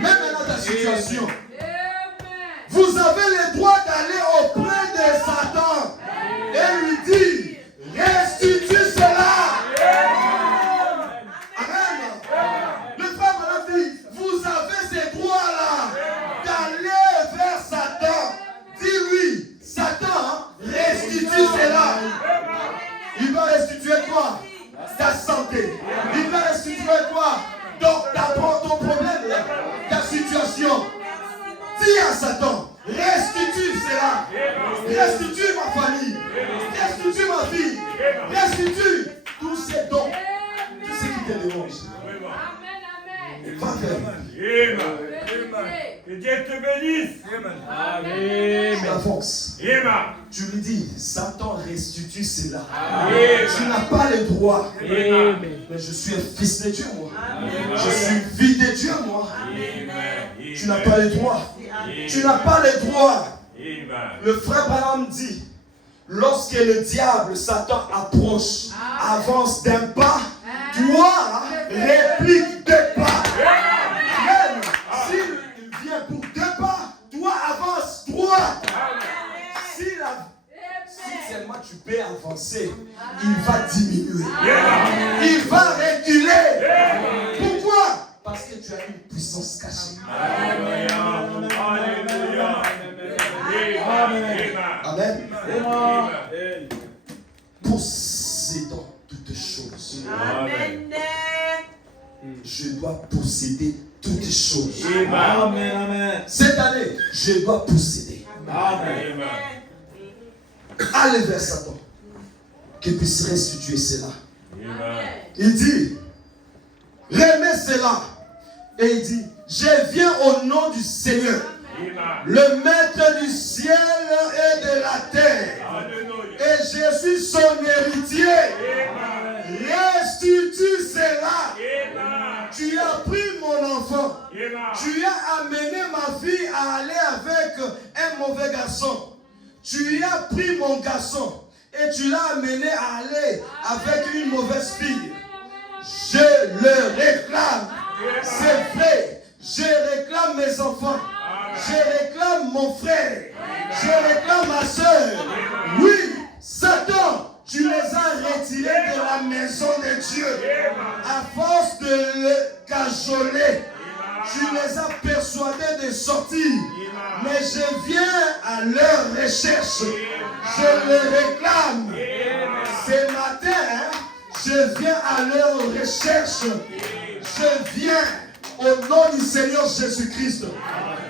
Même maintenant, ta situation. Vous avez le droit d'aller auprès de Satan et lui dire, restitue cela. Amen. Le frère me l'a dit, vous avez ce droit-là d'aller vers Satan. Dis-lui, Satan, restitue cela. Il va restituer quoi? Ta santé. Il va restituer quoi? Ton problème, ta situation. Dis à Satan, restitue cela. Restitue ma famille. Restitue ma vie. Restitue tous ces dons. Tout ce qui te dérange. Va vers. Amen. Que Dieu te bénisse. Amen. Tu avances. Amen. Tu lui dis, Satan, restitue cela. Amen. Tu n'as pas le droit. Amen. Mais je suis un fils de Dieu, moi. Amen. Je suis fille de Dieu, moi. Amen. Tu n'as pas le droit. Tu n'as pas le droit. Amen. Le frère Branham dit, lorsque le diable, Satan, approche, avance d'un pas, toi, réplique deux pas. Même s'il vient pour deux pas, toi avance trois. diminuer. Yeah. Il va reculer. Pourquoi? Parce que tu as une puissance cachée. Alléluia. Alléluia. Amen. Amen. Possédant toutes choses. Amen. Je dois posséder toutes choses. Amen. Amen. Cette année, je dois posséder. Amen. Allez vers Satan, qu'il puisse restituer cela. Amen. Il dit, remets cela. Et il dit, je viens au nom du Seigneur, le maître du ciel et de la terre. Alléluia. Et je suis son héritier. Restitue cela. Tu as pris mon enfant. Tu as amené ma fille à aller avec un mauvais garçon. Tu as pris mon garçon et tu l'as amené à aller avec une mauvaise fille. Je le réclame. C'est vrai. Je réclame mes enfants. Je réclame mon frère. Je réclame ma soeur. Oui, Satan, tu les as retirés de la maison de Dieu. À force de le cajoler, tu les as persuadés de sortir. Mais je viens à leur recherche. Je le réclame. Ce matin, je viens à leur recherche. Je viens au nom du Seigneur Jésus-Christ.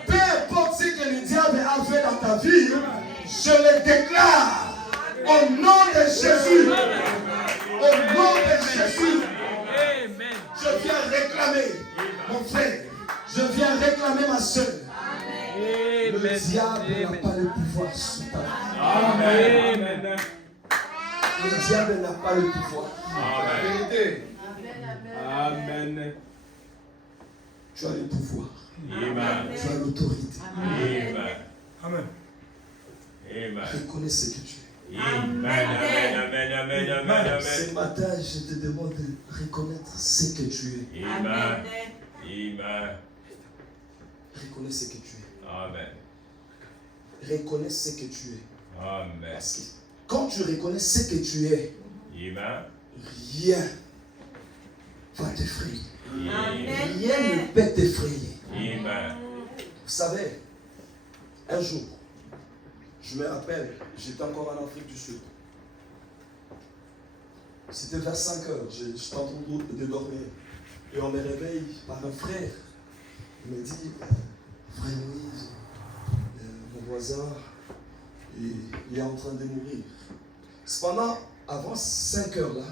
Peu importe ce que le diable a fait dans ta vie, je le déclare au nom de Jésus. Au nom de Jésus. Je viens réclamer mon frère. Je viens réclamer ma soeur. Le diable n'a pas le pouvoir sur ta vie. Amen. Le diable n'a pas le pouvoir. Amen. Tu as le pouvoir. Amen. Tu as l'autorité. Amen. Amen. Amen. Reconnais ce que tu es. Amen. Amen. Amen. Amen. Amen. Ce matin, je te demande de reconnaître ce que tu es. Amen. Amen. Reconnais ce que tu es. Amen. Reconnais ce que tu es. Amen. Parce que quand tu reconnais ce que tu es, Amen. rien va t'effrayer. Amen. Rien ne peut t'effrayer. Amen. Vous savez, un jour, je me rappelle, j'étais encore en Afrique du Sud. C'était vers 5 heures, j'étais en train de dormir. Et on me réveille par un frère. Il me dit, frère Moïse, mon voisin, il est en train de mourir. Cependant, avant 5 heures là,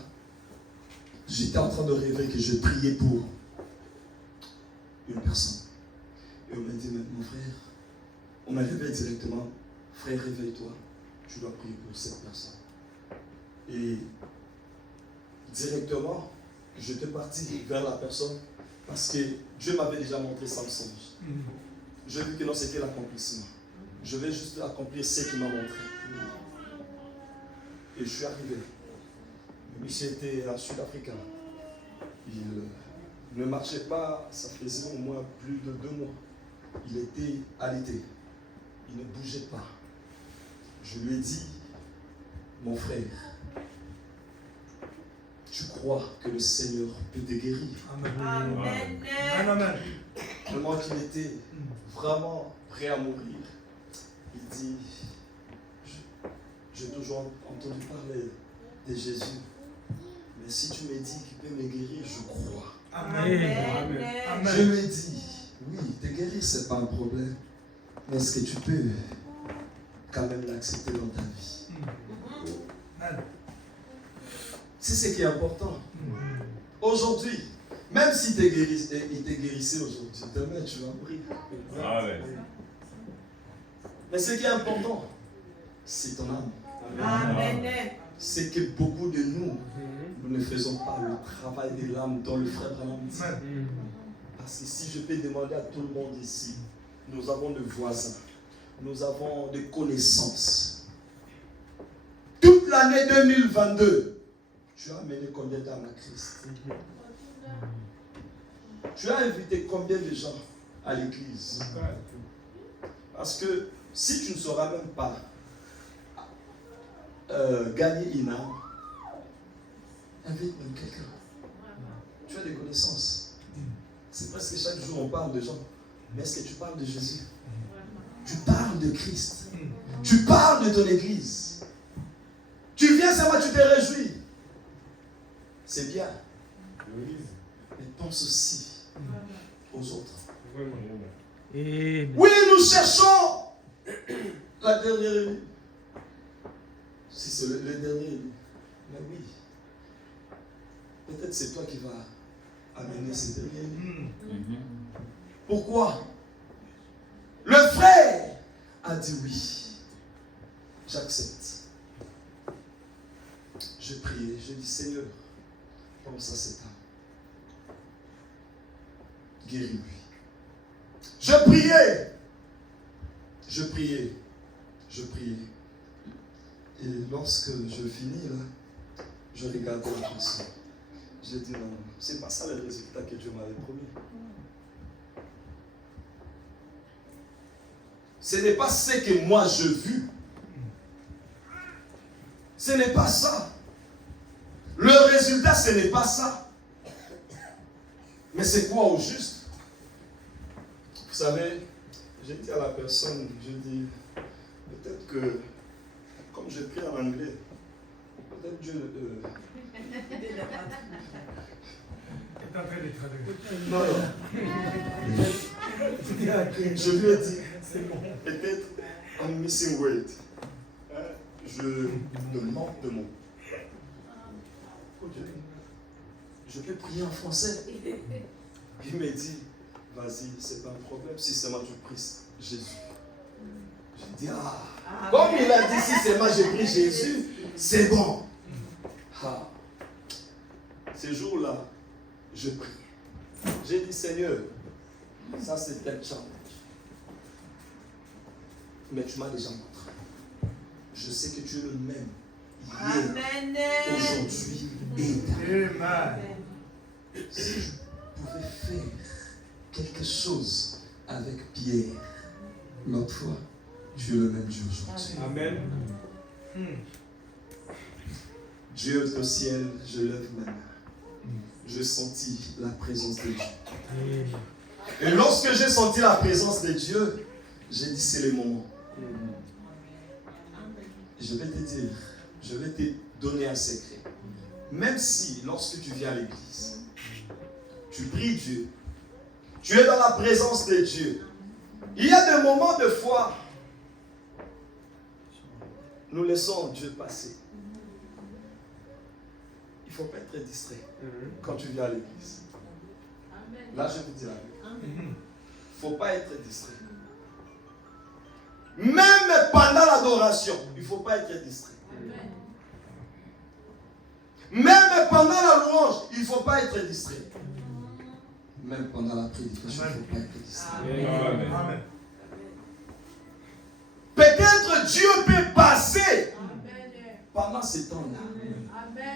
j'étais en train de rêver que je priais pour une personne. Et on m'a dit, mon frère, on m'a réveillé directement, frère, réveille-toi, tu dois prier pour cette personne. Et directement, j'étais parti vers la personne parce que Dieu m'avait déjà montré ça le songe. J'ai vu que non, c'était l'accomplissement. Je vais juste accomplir ce qu'il m'a montré. Et je suis arrivé. Le monsieur était un Sud-Africain. Il ne marchait pas, ça faisait au moins plus de 2 mois. Il était alité. Il ne bougeait pas. Je lui ai dit, mon frère, tu crois que le Seigneur peut te guérir? Amen. Amen. Tellement qu'il était vraiment prêt à mourir. Il dit, j'ai toujours entendu parler de Jésus. Mais si tu me dis qu'il peut me guérir, je crois. Amen. Je lui ai dit, oui, te guérir, ce n'est pas un problème. Mais est-ce que tu peux quand même l'accepter dans ta vie? C'est ce qui est important. Aujourd'hui, même si il te guérissait aujourd'hui, demain tu vas mourir. Amen. Mais ce qui est important, c'est ton âme. Amen. C'est que beaucoup de nous, nous ne faisons pas le travail de l'âme dont le frère Branham dit. Parce que si je peux demander à tout le monde ici, nous avons des voisins, nous avons des connaissances. Toute l'année 2022, tu as amené combien d'âmes à Christ? Tu as invité combien de gens à l'église? Parce que si tu ne sauras même pas gagner une âme, Invite même quelqu'un. Tu as des connaissances. C'est presque chaque jour on parle de gens. Mais est-ce que tu parles de Jésus? Tu parles de Christ. Tu parles de ton église. Tu viens seulement, tu te réjouis. C'est bien. Mais pense aussi aux autres. Amen. Oui, nous cherchons la dernière élu. Si c'est le dernier élu. Mais oui. Peut-être c'est toi qui vas amener ces derniers élus. Pourquoi? Le frère a dit oui. J'accepte. Je priais, je dis Seigneur, pense à cet homme. Guéris-lui. Je priais. Je priais. Je priais. Et lorsque je finis là, je regardais la personne. J'ai dit non, c'est pas ça le résultat que Dieu m'avait promis. Ce n'est pas ce que moi je vis. Ce n'est pas ça. Le résultat, ce n'est pas ça. Mais c'est quoi au juste? Vous savez, j'ai dit à la personne, je dis, peut-être que, comme je prie en anglais, peut-être Dieu... Est en train de traduire. Non, je lui ai dit, peut-être I'm missing word. Je me manque de mots. Je peux prier en français. Il me dit, vas-y, c'est pas un problème. Si seulement tu pries Jésus. Je dis, comme il a dit, si seulement je prie Jésus, c'est bon. Ces jours-là, je prie. J'ai dit, Seigneur, ça c'est un challenge. Mais tu m'as déjà montré. Je sais que tu es le même hier, aujourd'hui et éternellement. Si je pouvais faire quelque chose avec Pierre l'autre fois, tu es le même Dieu aujourd'hui. Amen. Dieu au ciel, je lève ma main. Je sentis la présence de Dieu. Et lorsque j'ai senti la présence de Dieu, j'ai dit c'est le moment. Je vais te dire, je vais te donner un secret. Même si, lorsque tu viens à l'église, tu pries Dieu, tu es dans la présence de Dieu, il y a des moments de foi, nous laissons Dieu passer. Il ne faut pas être distrait quand tu viens à l'église. Là, je te dis la vérité. Il ne faut pas être distrait. Même pendant l'adoration, il ne faut pas être distrait. Même pendant la louange, il ne faut pas être distrait. Même pendant la prédication, il ne faut pas être distrait. Amen. Peut-être Dieu peut passer pendant ces temps-là.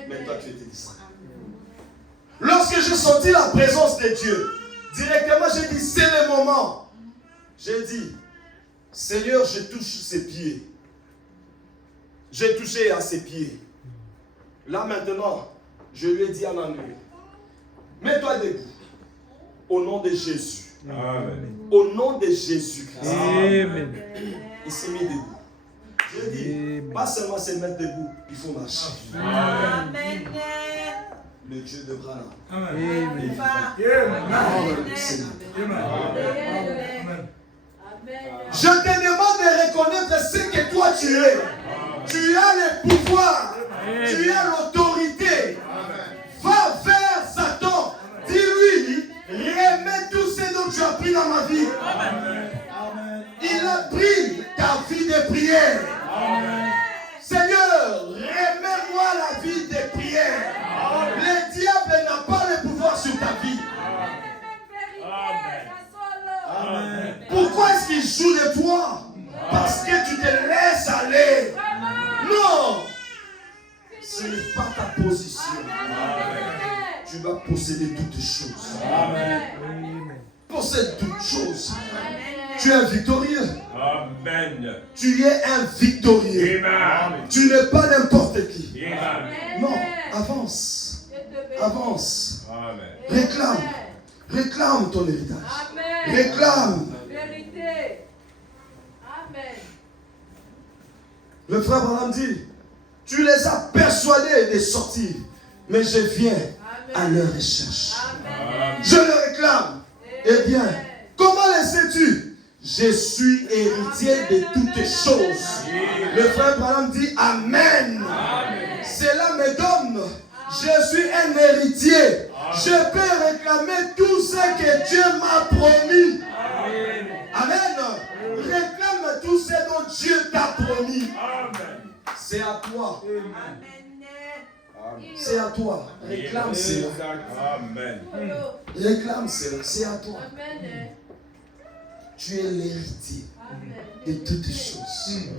Mais toi, tu étais distrait. Lorsque j'ai senti la présence de Dieu, directement, j'ai dit, c'est le moment. J'ai dit, Seigneur, je touche ses pieds. J'ai touché à ses pieds. Là maintenant, je lui ai dit en anglais, mets-toi debout. Au nom de Jésus. Amen. Au nom de Jésus-Christ. Amen. Il s'est mis debout. J'ai dit, pas seulement se mettre debout, il faut marcher. Amen. Le Dieu de Branham. Amen. Amen. Je te demande de reconnaître ce que toi tu es. Tu as le pouvoir. Tu as l'autorité. Va vers Satan. Dis-lui, remets tout ce dont tu as pris dans ma vie. Il a pris ta vie de prière. Seigneur, remets-moi la vie de prière. Le diable n'a pas le pouvoir sur ta vie. Pourquoi est-ce qu'il joue de toi? Parce que tu te laisses aller. Non, ce n'est pas ta position. Tu vas posséder toutes choses. Possède toutes choses. Tu es un victorieux. Amen. Tu es un victorieux. Amen. Tu n'es pas n'importe qui. Amen. Non, avance. Avance. Amen. Réclame. Réclame ton héritage. Amen. Réclame. Vérité. Amen. Le frère Branham dit, tu les as persuadés de sortir, mais je viens à leur recherche. Amen. Je le réclame. Eh bien, comment le sais-tu? Je suis héritier de toutes choses. Le frère Branham dit Amen. Cela me donne. Je suis un héritier. Je peux réclamer tout ce que Dieu m'a promis. Amen. Réclame tout ce dont Dieu t'a promis. C'est à toi. C'est à toi. Réclame cela. Amen. Réclame cela. C'est à toi. Tu es l'héritier de toutes choses.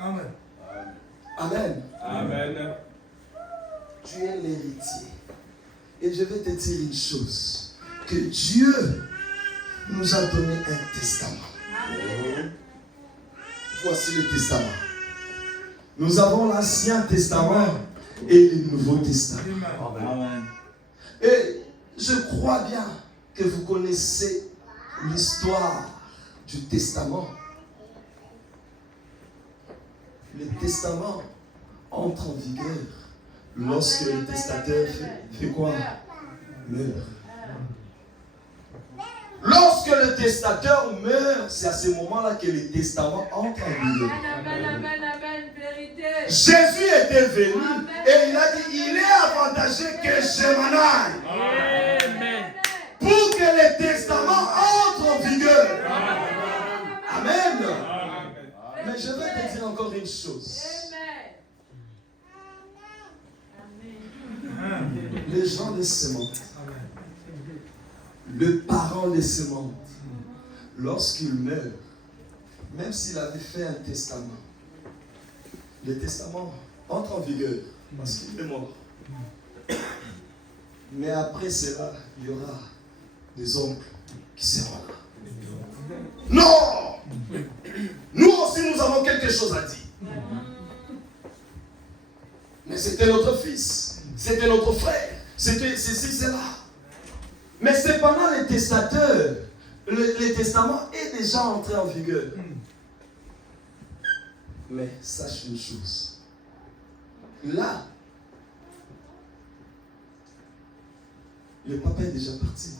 Amen. Amen. Amen. Tu es l'héritier. Et je vais te dire une chose. Que Dieu nous a donné un testament. Voici le testament. Nous avons l'Ancien Testament et le Nouveau Testament. Amen. Et je crois bien que vous connaissez l'histoire du testament. Le testament entre en vigueur lorsque le testateur fait quoi? Meurt. Lorsque le testateur meurt, c'est à ce moment-là que le testament entre en vigueur. Amen, amen, amen, vérité. Jésus était venu et il a dit, il est avantageux que je m'en aille. Amen. Pour que le testament entre en vigueur. Amen. Mais je vais te dire encore une chose. Les gens de ce monde, le parent de ce monde, lorsqu'il meurt, même s'il avait fait un testament, le testament entre en vigueur parce qu'il est mort. Mais après cela, il y aura des oncles qui seront là. Non! Nous aussi, nous avons quelque chose à dire. Mais c'était notre fils, c'était notre frère, c'était ceci, cela. Mais cependant, le testateur, le testament est déjà entré en vigueur. Mais sache une chose. Là, le papa est déjà parti.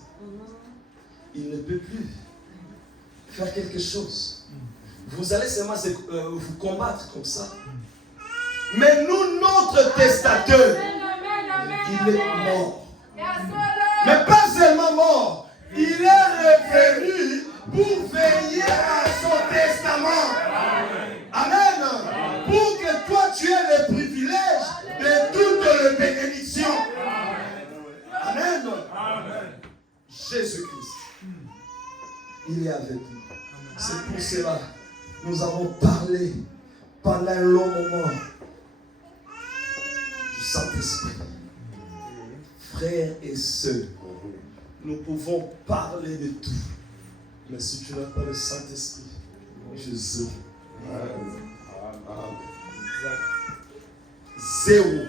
Il ne peut plus faire quelque chose. Vous allez seulement vous combattre comme ça. Mais nous, notre testateur, il est mort. Mais pas seulement mort, il est revenu pour veiller à son testament. Amen. Pour que toi, tu aies le privilège de toutes les bénédictions. Amen. Jésus-Christ, il est avec nous. C'est pour cela que nous avons parlé pendant un long moment du Saint-Esprit. Frères et sœurs, nous pouvons parler de tout. Mais si tu n'as pas le Saint-Esprit, Jésus. Zéro.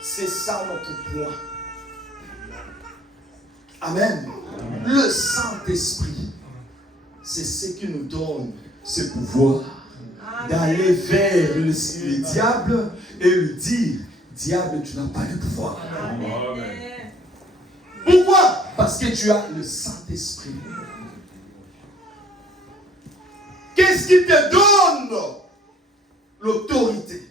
C'est ça notre point. Amen. Le Saint-Esprit, c'est ce qui nous donne ce pouvoir d'aller vers le diable et lui dire, diable, tu n'as pas le pouvoir. Amen. Pourquoi? Parce que tu as le Saint-Esprit. Qu'est-ce qui te donne l'autorité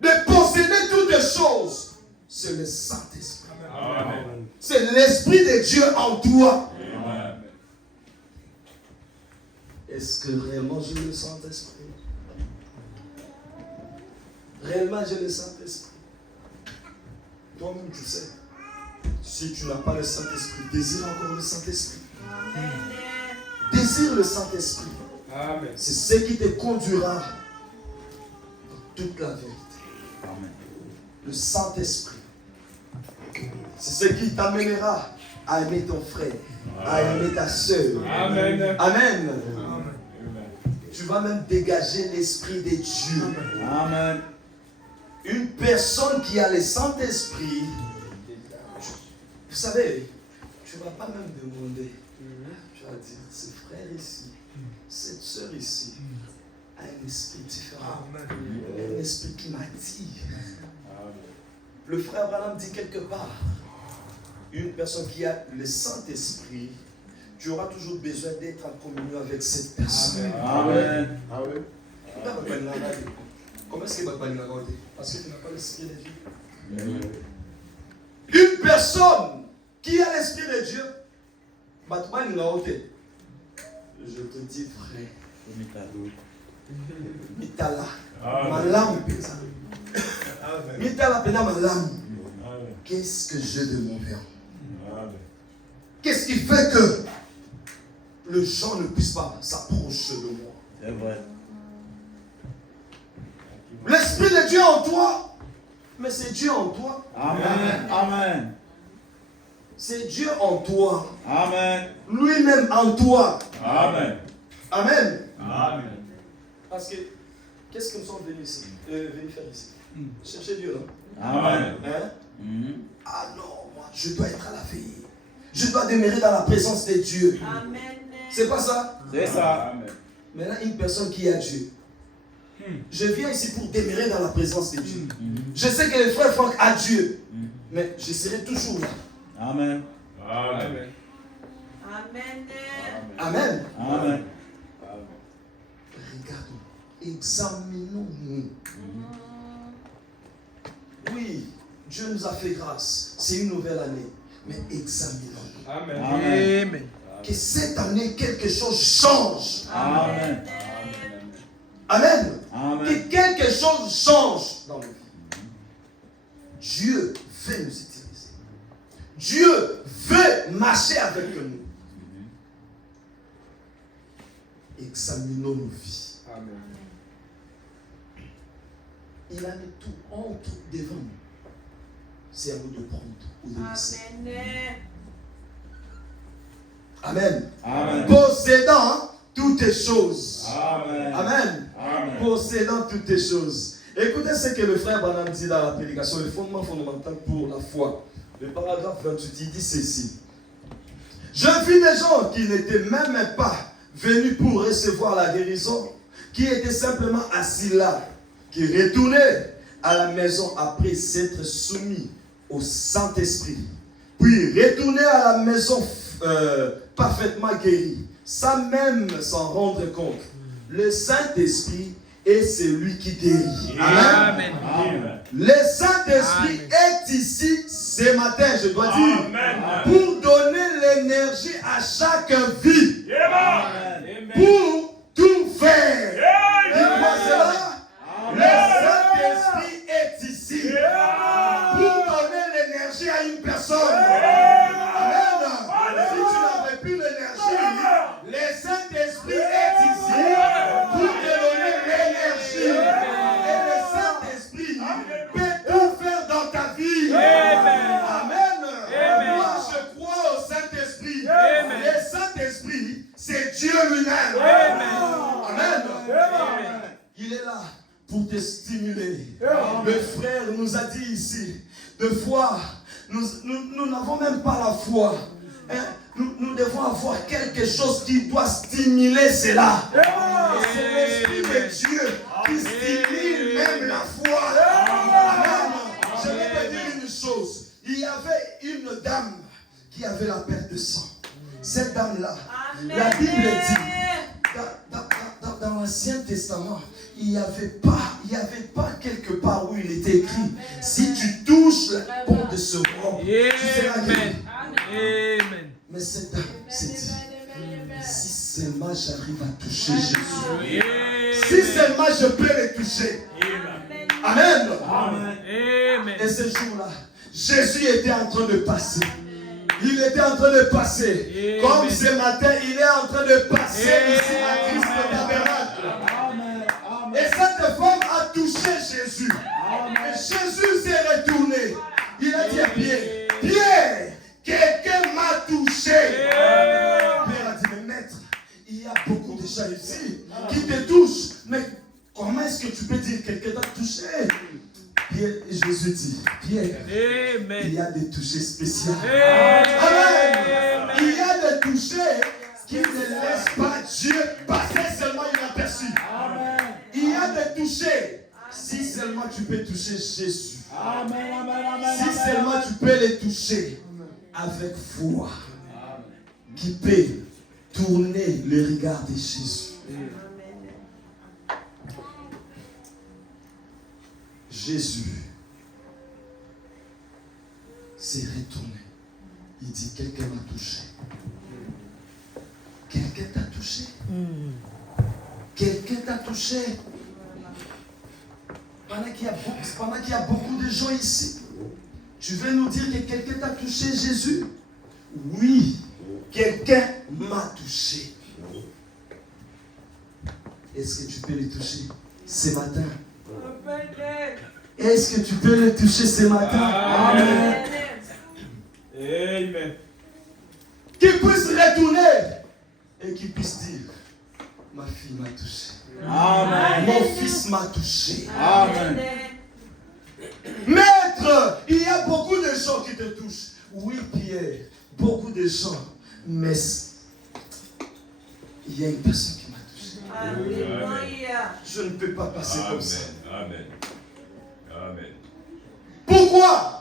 de posséder toutes les choses? C'est le Saint-Esprit. Amen. C'est l'Esprit de Dieu en toi. Amen. Est-ce que réellement j'ai le Saint-Esprit? Réellement j'ai le Saint-Esprit? Toi-même tu sais. Si tu n'as pas le Saint-Esprit, désire encore le Saint-Esprit. Désire le Saint-Esprit. Amen. C'est ce qui te conduira dans toute la vérité. Amen. Le Saint-Esprit. C'est ce qui t'amènera à aimer ton frère, à aimer ta soeur. Amen. Amen. Amen. Tu vas même dégager l'Esprit de Dieu. Amen. Une personne qui a le Saint-Esprit, vous savez, tu ne vas pas même demander. Tu vas dire, ce frère ici, cette soeur ici, a un esprit différent. Un esprit qui m'attire. Le frère Branham dit quelque part, une personne qui a le Saint-Esprit, tu auras toujours besoin d'être en communion avec cette personne. Amen. Comment est-ce que tu vas parler? Parce que tu n'as pas l'Esprit de Dieu. Une personne qui a l'Esprit de Dieu, je te dis frère, Mitala, Malam pesa. Mitala pena Malam. Qu'est-ce que j'ai de mauvais? Qu'est-ce qui fait que les gens ne puissent pas s'approcher de moi? C'est vrai. L'Esprit de Dieu en toi, mais c'est Dieu en toi. Amen. Amen. C'est Dieu en toi. Amen. Lui-même en toi. Amen. Amen. Amen. Parce que, qu'est-ce que nous sommes venus ici, venus faire ici? Chercher Dieu, là. Amen. Hein? Ah non, moi, je dois être à la veille. Je dois demeurer dans la présence de Dieu. Amen. C'est pas ça? C'est ça. Amen. Maintenant, une personne qui a Dieu. Je viens ici pour demeurer dans la présence de Dieu. Je sais que le frère Franck a Dieu. Mais je serai toujours là. Amen. Amen. Amen. Amen. Amen. Regardons, examinons-nous. Oui, Dieu nous a fait grâce. C'est une nouvelle année. Mais examinons-nous. Amen. Amen. Que cette année, quelque chose change. Amen. Amen. Amen. Que quelque chose change dans nos vies. Dieu veut nous utiliser. Dieu veut marcher avec nous. Examinons nos vies. Amen. Il a mis tout entre devant nous. C'est à nous de prendre ou de laisser. Amen. Amen. Amen. Possédant toutes les choses. Amen. Amen. Amen. Possédant toutes les choses. Écoutez ce que le frère Branham dit dans la prédication, le fondement fondamental pour la foi. Le paragraphe 28, il dit ceci. Je vis des gens qui n'étaient même pas venus pour recevoir la guérison, qui étaient simplement assis là, qui retournaient à la maison après s'être soumis au Saint-Esprit, puis retournaient à la maison parfaitement guéris, sans même s'en rendre compte. Le Saint-Esprit est celui qui guérit. Amen. Amen. Le Saint-Esprit est ici ce matin, je dois dire, Amen. pour donner l'énergie à chaque vie, Amen. pour tout faire. Dis-moi cela. Le Saint-Esprit est ici pour donner l'énergie à une personne. Amen. Si tu n'avais plus l'énergie, le Saint-Esprit est ici pour te donner l'énergie. Et le Saint-Esprit peut tout faire dans ta vie. Amen. Moi, je crois au Saint-Esprit. Le Saint-Esprit, c'est Dieu lui-même. Amen. Il est là pour te stimuler. Le frère nous a dit ici, de foi, nous n'avons même pas la foi. Hein? Nous devons avoir quelque chose qui doit stimuler cela. Et c'est l'Esprit de Dieu qui stimule même la foi. Amen. Je vais te dire une chose. Il y avait une dame qui avait la perte de sang. Cette dame-là, la Bible dit, dans l'Ancien Testament, il n'y avait pas quelque part où il était écrit, si tu touches la pompe de ce robe, tu seras guéri. Amen. Mais cette dame s'est dit, si seulement j'arrive à toucher Jésus, si seulement je peux le toucher. Amen. Amen. Et ce jour-là, Jésus était en train de passer. Il était en train de passer. Comme ce matin, il est en train de passer ici à Christ le tabernacle. Et cette femme a touché Jésus. Et Jésus s'est retourné. Il a dit à Pierre, Pierre, quelqu'un m'a touché. Pierre a dit, mais maître, il y a beaucoup de gens ici qui te touchent. Mais comment est-ce que tu peux dire que quelqu'un t'a touché? Pierre Amen. Il y a des touchés spéciaux. Amen. Il y a des touchés qui ne laissent pas Dieu passer seulement inaperçu. Il y a des touchés. Si seulement tu peux toucher Jésus. Si seulement tu peux les toucher avec foi. Qui peut tourner le regard de Jésus. Jésus s'est retourné. Il dit, quelqu'un m'a touché. Quelqu'un t'a touché. Quelqu'un t'a touché. Pendant qu'il y a beaucoup de gens ici, tu veux nous dire que quelqu'un t'a touché, Jésus? Oui, quelqu'un m'a touché. Est-ce que tu peux le toucher ce matin? Est-ce que tu peux le toucher ce matin? Amen. Amen. Qu'il puisse retourner et qu'il puisse dire, ma fille m'a touché. Amen. Mon fils m'a touché. Amen. Maître, il y a beaucoup de gens qui te touchent. Oui, Pierre, beaucoup de gens. Mais il y a une personne qui m'a touché. Alléluia. Je ne peux pas passer comme ça. Amen. Amen. Pourquoi?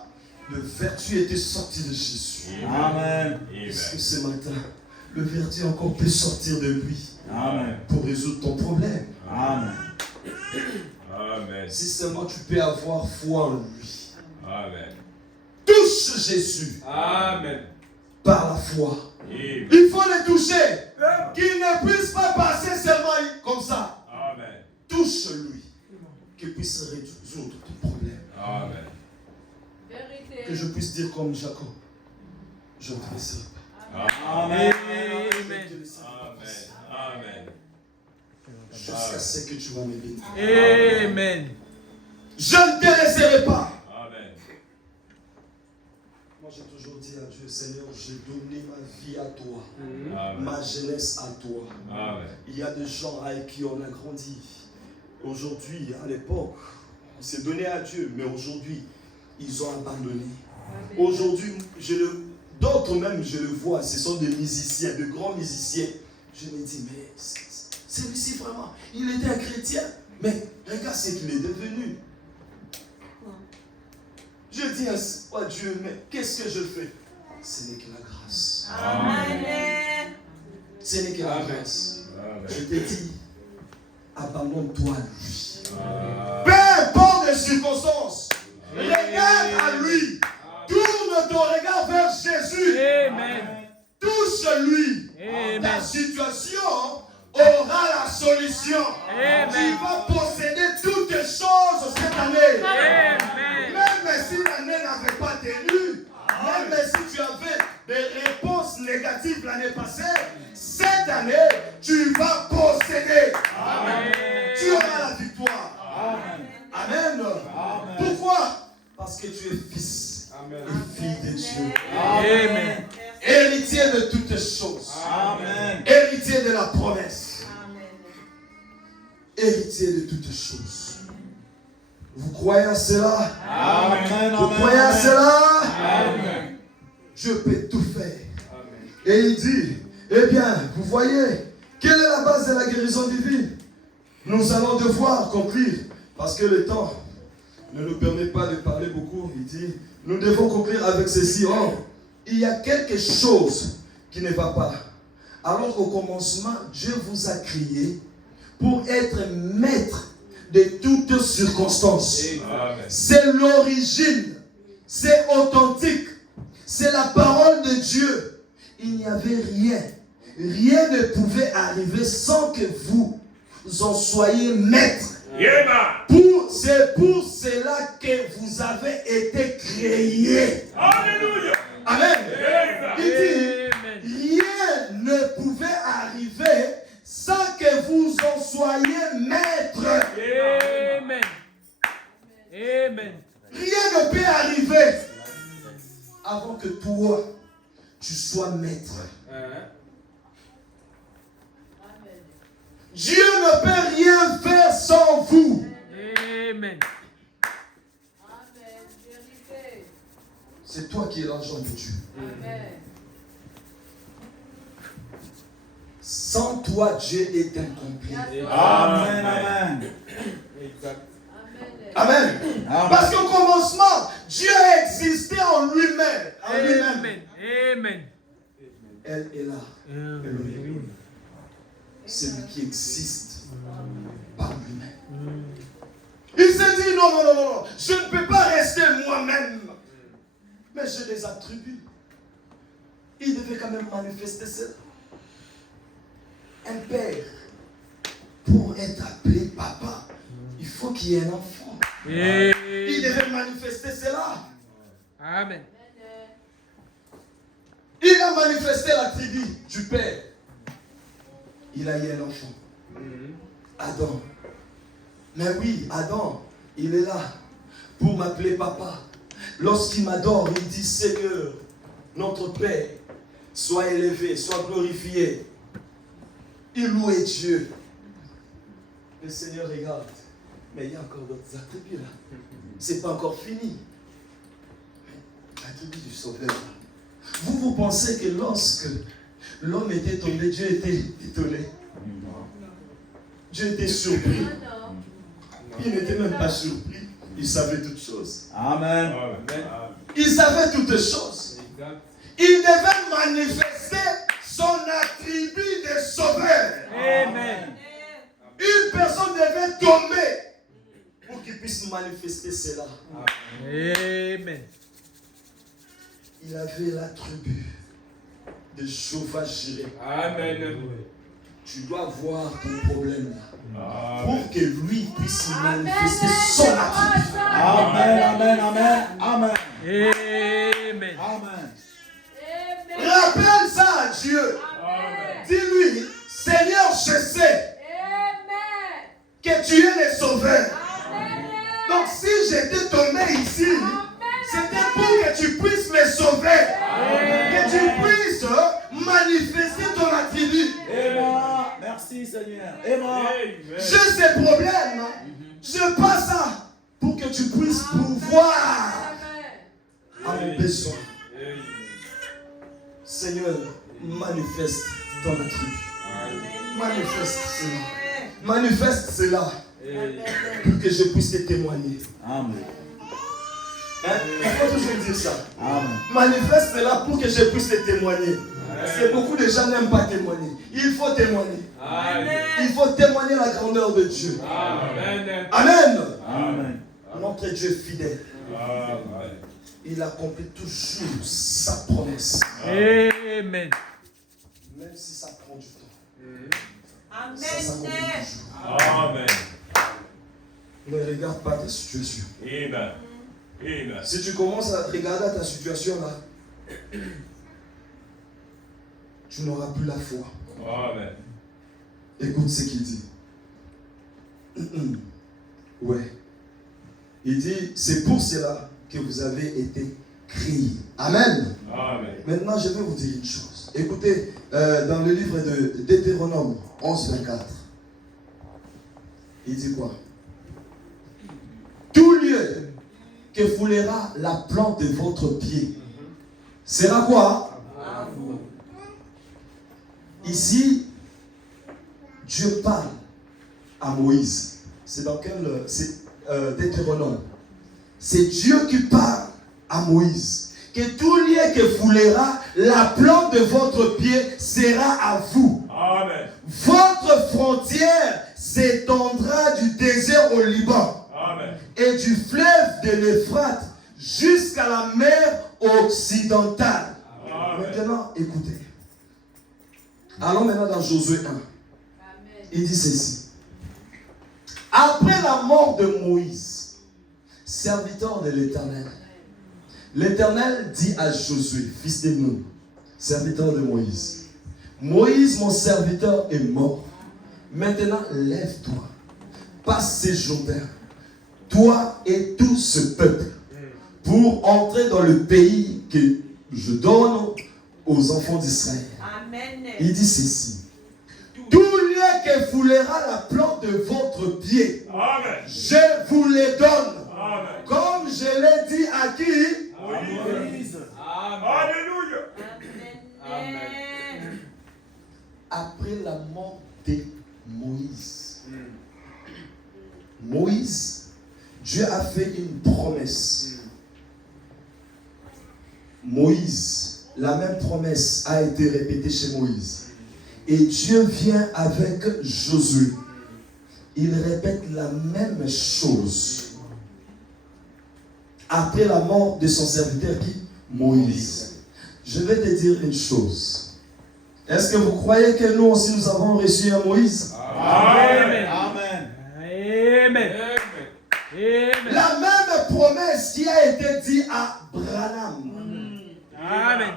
Le vertu était sorti de Jésus. Amen. Est-ce que ce matin, le vertu encore peut sortir de lui Amen. pour résoudre ton problème? Amen. Amen. Si seulement tu peux avoir foi en lui. Amen. Touche Jésus Amen. par la foi. Amen. Il faut le toucher. Qu'il ne puisse pas passer seulement comme ça. Amen. Touche-lui. Qu'il puisse résoudre ton problème. Amen. Que je puisse dire comme Jacob. Je ne te laisserai pas. Amen. Amen. Amen. Jusqu'à ce que tu vas me bénir. Amen. Je ne te laisserai pas. Amen. Moi j'ai toujours dit à Dieu, Seigneur, j'ai donné ma vie à toi. Amen. Ma jeunesse à toi. Amen. Il y a des gens avec qui on a grandi. Aujourd'hui, à l'époque, on s'est donné à Dieu, mais aujourd'hui, ils ont abandonné. Aujourd'hui, d'autres même, je le vois, ce sont des musiciens, de grands musiciens. Je me dis, mais celui-ci vraiment, il était un chrétien, mais regarde ce qu'il est devenu. Je dis à Dieu, mais qu'est-ce que je fais? Ce n'est que la grâce. Amen. Ce n'est que la grâce. Je te dis, abandonne-toi à lui. Peu importe les circonstances, regarde à lui. Tourne ton regard vers Jésus. Amen. Touche-lui. Amen. Ta situation aura la solution. Amen. Tu vas posséder toutes choses cette année. Amen. Même si l'année n'avait pas tenu, même si tu avais des réponses négatives l'année passée, cette année, tu vas posséder. Amen. Tu auras la victoire. Amen. Pourquoi? Parce que tu es fils et fille de Dieu. Amen. Héritier de toutes choses. Amen. Héritier de la promesse. Héritier de toutes choses. Vous croyez à cela? Amen. Vous croyez à cela? Amen. Je peux tout faire. Et il dit, eh bien, vous voyez, quelle est la base de la guérison divine? Nous allons devoir conclure, parce que le temps ne nous permet pas de parler beaucoup. Il dit, nous devons conclure avec ceci. Or, il y a quelque chose qui ne va pas. Alors qu'au commencement, Dieu vous a créé pour être maître de toutes circonstances. Amen. C'est l'origine, c'est authentique, c'est la parole de Dieu. Il n'y avait rien. Rien ne pouvait arriver sans que vous en soyez maître. C'est pour cela que vous avez été créés. Alléluia. Amen. Il Amen. dit, rien ne pouvait arriver sans que vous en soyez maître. Amen. Amen. Rien ne peut arriver avant que toi, tu sois maître. Dieu ne peut rien faire sans vous. Amen. C'est toi qui es l'argent de Dieu. Amen. Sans toi, Dieu est incomplet. Amen. Amen. Exact. Amen. Amen. Parce qu'au commencement, Dieu a existé en lui-même. En lui-même. Amen. Amen. Elle est là. Amen. C'est lui qui existe par lui-même. Il s'est dit non, je ne peux pas rester moi-même. Mais j'ai des attributs. Il devait quand même manifester cela. Un père, pour être appelé papa, il faut qu'il y ait un enfant. Il devait manifester cela. Amen. Il a manifesté l'attribut du père. Il a eu un enfant. Adam. Mais oui, Adam, il est là pour m'appeler papa. Lorsqu'il m'adore, il dit Seigneur, notre Père, sois élevé, sois glorifié. Il louait Dieu. Le Seigneur regarde. Mais il y a encore d'autres attributs là. C'est pas encore fini. L'attribut du sauveur. Vous pensez que lorsque l'homme était tombé, Dieu était étonné. Dieu était surpris. Il n'était même pas surpris. Il savait toutes choses. Amen. Il savait toutes choses. Il devait manifester son attribut de sauveur. Amen. Une personne devait tomber pour qu'il puisse manifester cela. Amen. Il avait l'attribut de Jéhovah Jireh. Amen. Tu dois voir ton problème là. Pour que lui puisse manifester son attribut. Amen. Amen. Amen. Amen. Amen. Amen. Rappelle ça à Dieu. Dis-lui, Seigneur, je sais que tu es le sauveur. Donc si j'étais tombé ici, c'était pour que tu puisses me sauver. Que tu puisses manifester ton attribut. Amen. Merci Seigneur. Amen. J'ai ces problèmes. Je passe ça pour que tu puisses pouvoir à mon besoin. Seigneur, manifeste ton attribut. Manifeste cela. Manifeste cela pour que je puisse te témoigner. Amen. Hein? Il faut toujours dire ça. Amen. Manifeste cela pour que je puisse te témoigner. Parce que beaucoup de gens n'aiment pas témoigner. Il faut témoigner. Il faut témoigner la grandeur de Dieu. Amen. Amen. Amen. Notre Dieu est fidèle. Il accomplit toujours sa promesse. Amen. Même si ça prend du temps. Amen. Ça s'accomplit toujours. Amen. Ne regarde pas ta situation. Amen. Amen. Si tu commences à regarder ta situation là, tu n'auras plus la foi. Amen. Écoute ce qu'il dit. Ouais. Il dit, c'est pour cela que vous avez été créés. Amen. Amen. Maintenant, je vais vous dire une chose. Écoutez, dans le livre de Deutéronome 11:24, il dit quoi? Tout lieu que foulera la plante de votre pied sera quoi? Ici, Dieu parle à Moïse. C'est dans quel... C'est Deutéronome. C'est Dieu qui parle à Moïse. Que tout lieu que foulera la plante de votre pied sera à vous. Amen. Votre frontière s'étendra du désert au Liban. Amen. Et du fleuve de l'Euphrate jusqu'à la mer occidentale. Amen. Maintenant, écoutez. Allons maintenant dans Josué 1. Il dit ceci. Après la mort de Moïse, serviteur de l'Éternel, l'Éternel dit à Josué, fils de Nun, serviteur de Moïse, Moïse, mon serviteur, est mort. Maintenant, lève-toi, passe ces Jourdain, toi et tout ce peuple, pour entrer dans le pays que je donne aux enfants d'Israël. Amen. Il dit ceci. Tout lieu que foulera la plante de votre pied, Amen. je vous les donne. Amen. Comme je l'ai dit à qui? Moïse. Dieu a fait une promesse. Moïse, la même promesse a été répétée chez Moïse. Et Dieu vient avec Josué. Il répète la même chose. Après la mort de son serviteur qui? Moïse. Je vais te dire une chose. Est-ce que vous croyez que nous aussi nous avons reçu un Moïse? Amen. Amen. Amen. Amen. La même promesse qui a été dite à Branham. Amen.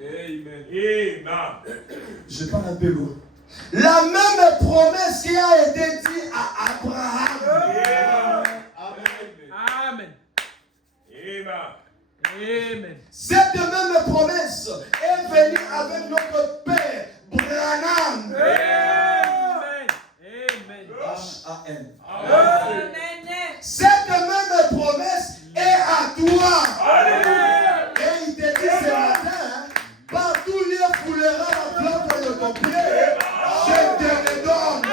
Amen. Je parle un peu loin. La même promesse qui a été dite à Abraham. Amen. Amen. Cette même promesse est venue avec notre père Branham. Amen. Amen. H-A-N. Amen. Cette même promesse est à toi. Et il te dit ce matin, partout il foulera la plante de ton pied, je te le donne.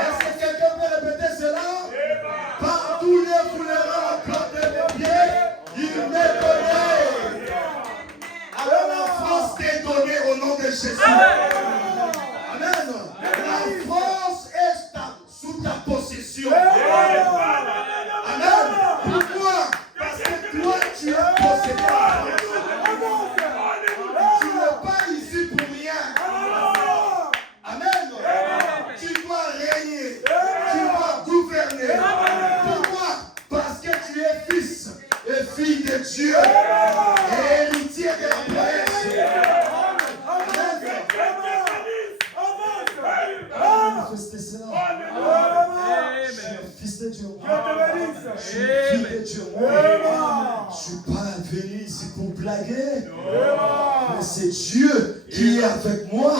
Est-ce que quelqu'un peut répéter cela? Partout il foulera la plante de ton pied, il m'est donné. Alors la France t'est donnée au nom de Jésus. Amen. La France est sous ta possession. Amen. Pourquoi? Parce que toi tu es possédé. Tu n'es pas ici pour rien. Amen. Tu dois régner. Tu dois gouverner. Pourquoi? Parce que tu es fils et fille de Dieu. Et héritier de la promesse. Manifester cela. Je suis un fils de Dieu. Je suis une fille de Dieu. Je ne suis pas venu ici pour blaguer. Mais c'est Dieu qui est avec moi.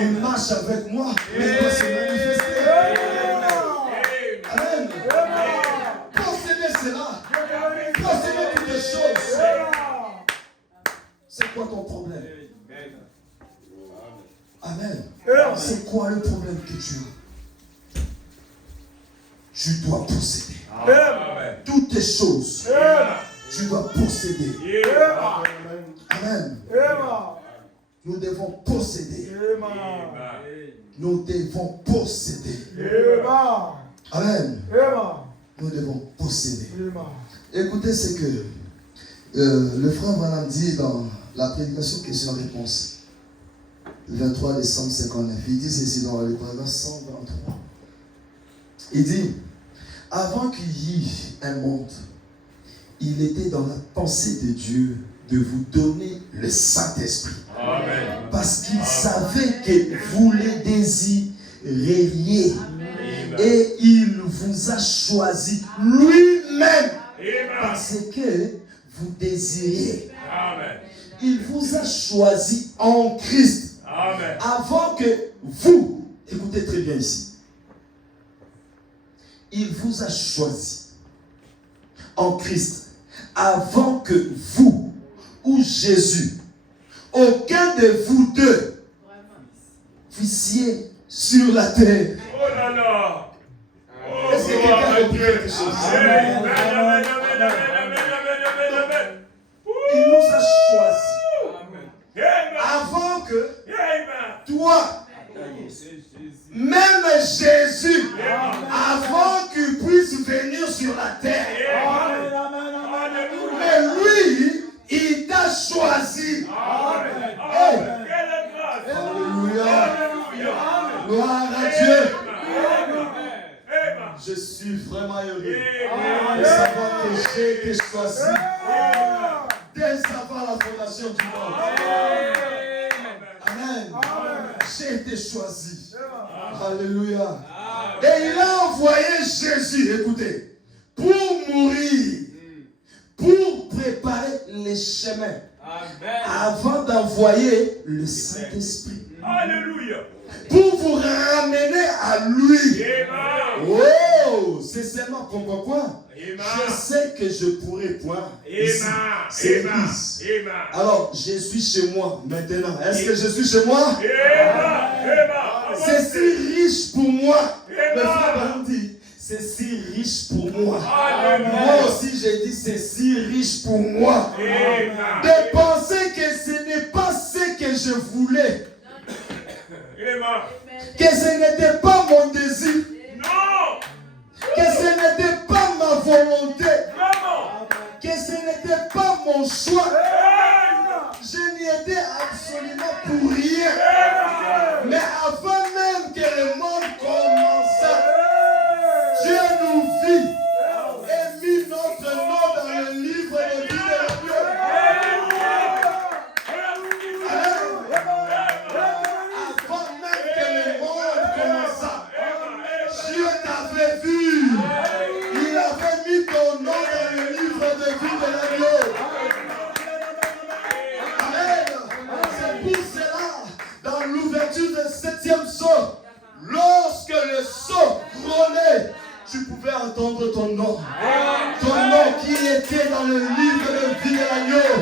Il marche avec moi. Mais il doit se manifester. Amen. Possédez cela. Possédez toutes les choses. C'est quoi ton problème? Amen. C'est quoi le problème que tu as? Tu dois posséder. Toutes les choses. Tu dois posséder. Amen. Nous devons posséder. Nous devons posséder. Amen. Nous devons posséder. Écoutez ce que le frère Branham dit dans la prédication question-réponse. 23 décembre 59. Il dit ceci dans le paragraphe 123. Il dit, avant qu'il y ait un monde, il était dans la pensée de Dieu de vous donner le Saint-Esprit. Amen. Parce qu'il savait que vous les désireriez. Et il vous a choisi lui-même. Parce que vous désirez. Amen. Il vous a choisi en Christ. Amen. Avant que vous, écoutez très bien ici, il vous a choisi en Christ avant que vous ou Jésus, aucun de vous deux, fussiez sur la terre. Oh là là. Oh, Est-ce que quelqu'un a compris quelque chose? Amen. Amen. Amen. Amen. Amen. Amen. Il nous a choisi Amen. avant que Amen. toi, même Jésus, avant qu'il puisse venir sur la terre, mais lui, il t'a choisi. Hey. Alléluia. Gloire à Dieu. Je suis vraiment heureux de savoir que j'ai été choisi dès avant la fondation du monde. Amen. J'ai été choisi. Alléluia. Et il a envoyé Jésus, écoutez, pour mourir, pour préparer les chemins, avant d'envoyer le Saint-Esprit. Alléluia. Pour vous ramener à lui. Amen. Oh, c'est seulement pourquoi je sais que je pourrais point. Ici, Amen. c'est Amen. ici. Amen. Alors, je suis chez moi maintenant. Est-ce que je suis chez moi? Amen. C'est si riche pour moi. Le frère Branham dit, c'est si riche pour moi. Amen. Moi aussi, j'ai dit, c'est si riche pour moi. Amen. De penser que ce n'est pas ce que je voulais, Amen. que ce n'était pas mon désir, Non. que ce n'était pas ma volonté, Maman. que ce n'était pas mon choix. Amen. Je n'y étais absolument pour rien. Mais avant même que le monde commençât, Dieu nous vit et mit notre nom dans le livre de vie de l'agneau. Avant même que le monde commençât, Dieu t'avait vu. Il avait mis ton nom dans le livre de vie de l'agneau. Amen. C'est pour cela, dans l'ouverture du 7e sceau, lorsque le sceau grôlait, tu pouvais entendre ton nom. Ton nom qui était dans le livre de vie de l'agneau.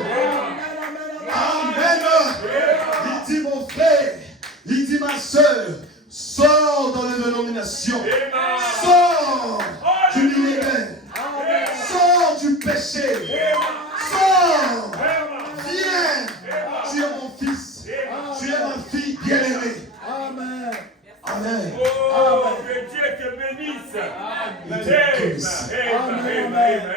Amen. Il dit mon frère, il dit ma soeur, sors dans les dénominations. Sors du millénaire. Sors du péché. Sors. Viens. Tu es mon fils. Tu es ma fille bien-aimée. Amen. Amen. Oh, que Dieu te bénisse. Amen.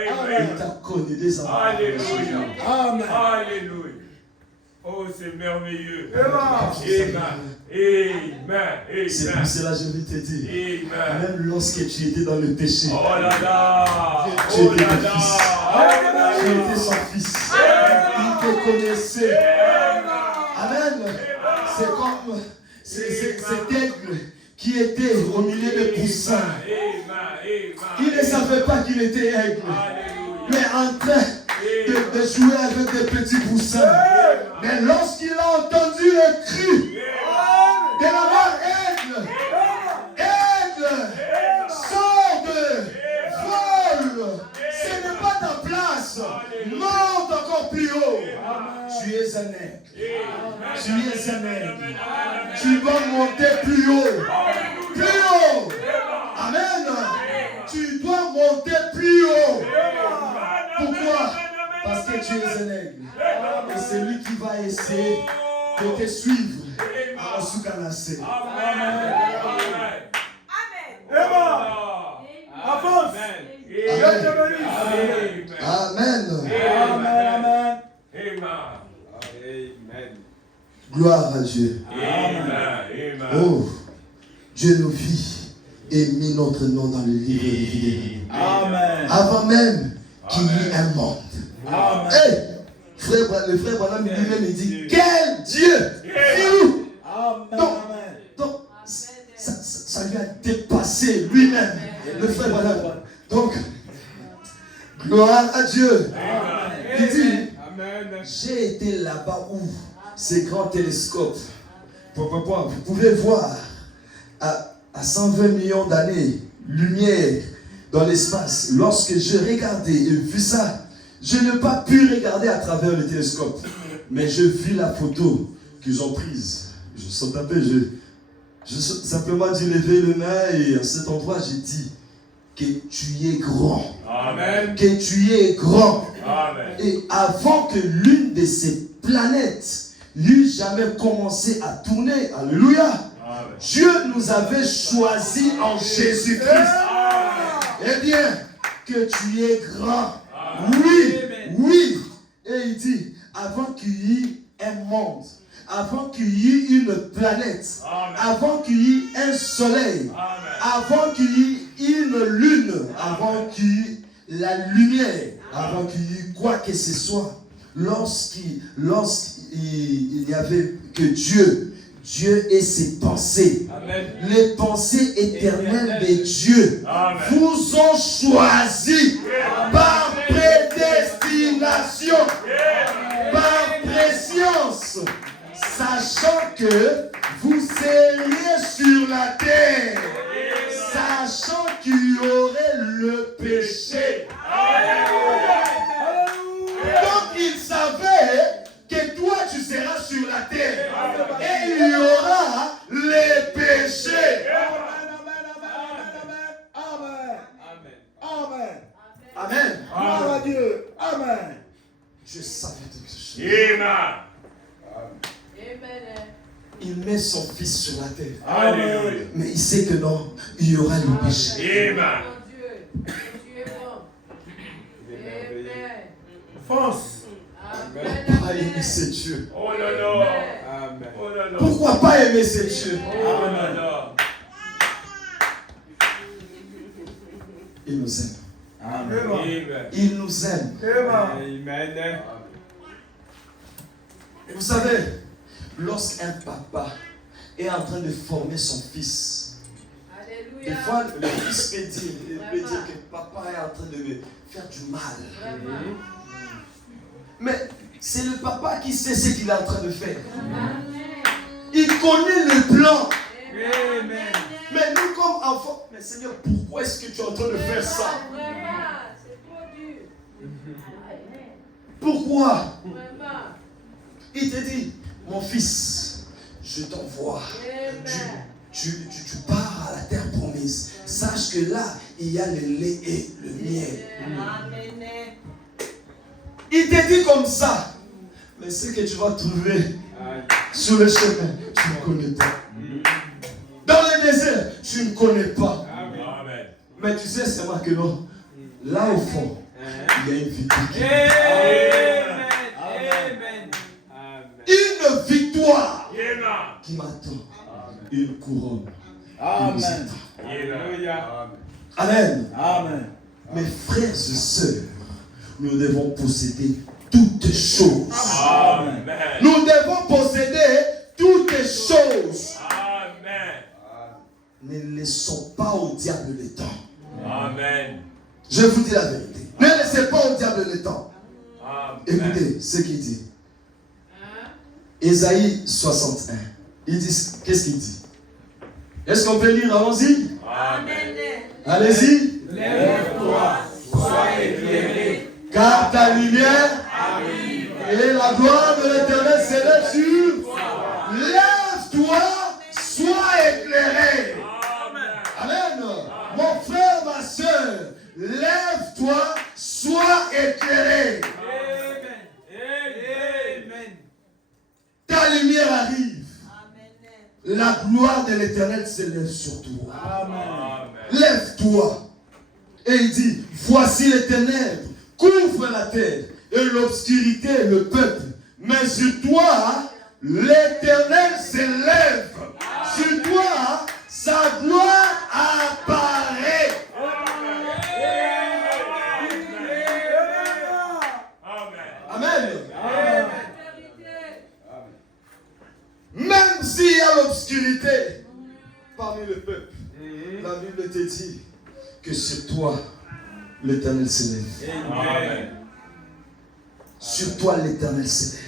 Amen. Il t'a connu des enfants. Alléluia. Amen. Alléluia. Oh, c'est merveilleux. Amen. Amen. C'est pour cela que je vais te dire. Amen. Même lorsque tu étais dans le péché, Oh là là. tu Oh étais là mon fils. là. Tu étais son fils. Il te connaissait. Amen. C'est comme cet aigle qui était au milieu des poussins. Il ne savait pas qu'il était aigle, mais en train de jouer avec des petits poussins. Mais lorsqu'il a entendu le cri de la mort aigle, sors de vol, ce n'est pas ta place, monte encore plus haut. Tu es un aigle, tu es un aigle, tu dois monter plus haut, plus haut. Amen. Tu dois monter plus haut. Pourquoi? Parce que tu es un aigle. Et c'est lui qui va essayer de te suivre à Soukanase. Amen. Avance. Amen. Amen. Gloire à Dieu. Oh, Dieu nous vit et mit notre nom dans le livre de vie. Amen. Avant même qu'il y ait un monde. Amen. Hey, le frère Branham lui-même il dit, quel Dieu vit-nous? Amen. Donc, ça lui a dépassé lui-même, le frère Branham. Donc, gloire à Dieu. Il dit, j'ai été là-bas où ces grands télescopes, vous pouvez voir à 120 millions d'années, lumière dans l'espace. Lorsque je regardais et vu ça, je n'ai pas pu regarder à travers le télescope, mais je vis la photo qu'ils ont prise. Je saute un peu, je simplement dit lever le main et à cet endroit j'ai dit que tu es grand. Amen. Que tu es grand. Amen. Et avant que l'une de ces planètes n'eût jamais commencé à tourner, alléluia, Amen. Dieu nous avait choisi en Jésus-Christ. Eh bien, que tu es grand. Oui, oui. Et il dit, avant qu'il y ait un monde, avant qu'il y ait une planète, Amen. avant qu'il y ait un soleil, Amen. avant qu'il y ait une lune, avant qu'il y ait la lumière, avant qu'il y ait quoi que ce soit, lorsqu'il y avait que Dieu ait ses pensées, Amen. les pensées éternelles de Dieu Amen. vous ont choisi par prédestination, par préscience, sachant que vous seriez sur la terre, sachant qu'il y aurait le péché. Donc il savait que toi tu seras sur la terre et il y aura les péchés. Amen. Il met son fils sur la terre. Alléluia. Mais il sait que non, il y aura le péché. Amen. Fonce. Pas aimer ces dieux. Oh là là. Amen. Oh là là. Pourquoi pas aimer ces dieux? Oh là là. Il nous aime. Amen. Il nous aime. Amen. Et vous savez, lorsqu'un papa est en train de former son fils, des fois le fils peut dire que papa est en train de me faire du mal. Mais c'est le papa qui sait ce qu'il est en train de faire. Il connaît le plan. Amen. Mais nous comme enfants, mais Seigneur, pourquoi est-ce que tu es en train de faire ça? Pourquoi? Il te dit, mon fils, je t'envoie. Tu pars à la terre promise. Sache que là, il y a le lait et le miel. Il te dit comme ça. Mais ce que tu vas trouver sur le chemin, tu ne connais pas. Dans le désert, tu ne connais pas. Amen. Mais tu sais seulement que non. Là au fond, il y a une victoire. Amen. Amen. Une victoire Amen. qui m'attend. Une couronne. Amen. Alléluia. Amen. Amen. Mes frères et sœurs, nous devons posséder toutes choses. Amen. Nous devons posséder toutes choses. Amen. Ne laissons pas au diable le temps. Amen. Je vous dis la vérité. Ne laissez pas au diable le temps. Amen. Écoutez ce qu'il dit. Ésaïe 61. Il dit, qu'est-ce qu'il dit? Est-ce qu'on peut lire? Allons-y. Amen. Allez-y. Lève-toi, sois éclairé. Car ta lumière Arrive. et la gloire de l'Éternel s'élève sur toi. Lève-toi, sois éclairé. Amen. Mon frère, ma soeur, lève-toi, sois éclairé. Amen. Ta lumière arrive. La gloire de l'Éternel s'élève sur toi. Amen. Lève-toi. Et il dit, voici les ténèbres couvrent la terre et l'obscurité le peuple. Mais sur toi, l'Éternel s'élève. Sur toi, sa gloire apparaît. Amen. Même s'il y a l'obscurité parmi le peuple, la Bible te dit que sur toi, l'Éternel s'élève. Amen. Sur toi, l'Éternel s'élève.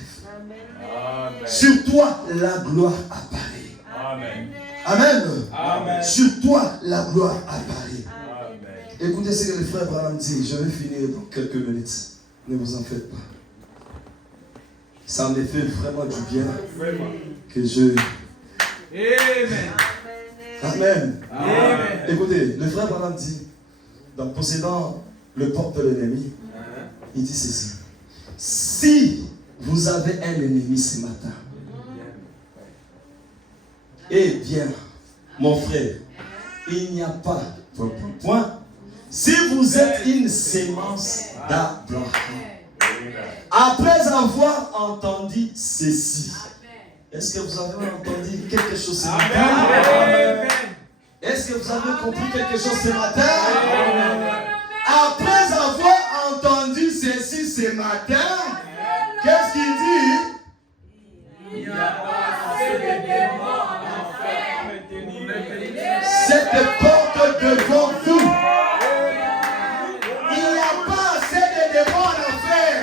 Amen. Sur toi, la gloire apparaît. Amen. Amen. Amen. Sur toi, la gloire apparaît. Amen. Écoutez ce que le frère Branham dit. Je vais finir dans quelques minutes. Ne vous en faites pas. Ça me fait vraiment du bien que je... Amen. Amen. Amen. Écoutez, le frère Branham dit, dans possédant le porte de l'ennemi, il dit ceci. Si vous avez un ennemi ce matin, eh bien, mon frère, il n'y a pas, point. Si vous êtes une sémence d'Abraham, après avoir entendu ceci, est-ce que vous avez entendu quelque chose ce matin? Amen. Est-ce que vous avez compris quelque chose ce matin? Après avoir entendu ceci ce matin, qu'est-ce qu'il dit? Il n'y a pas assez de démons en enfer. Cette porte devant vous. Il n'y a pas assez de démons en enfer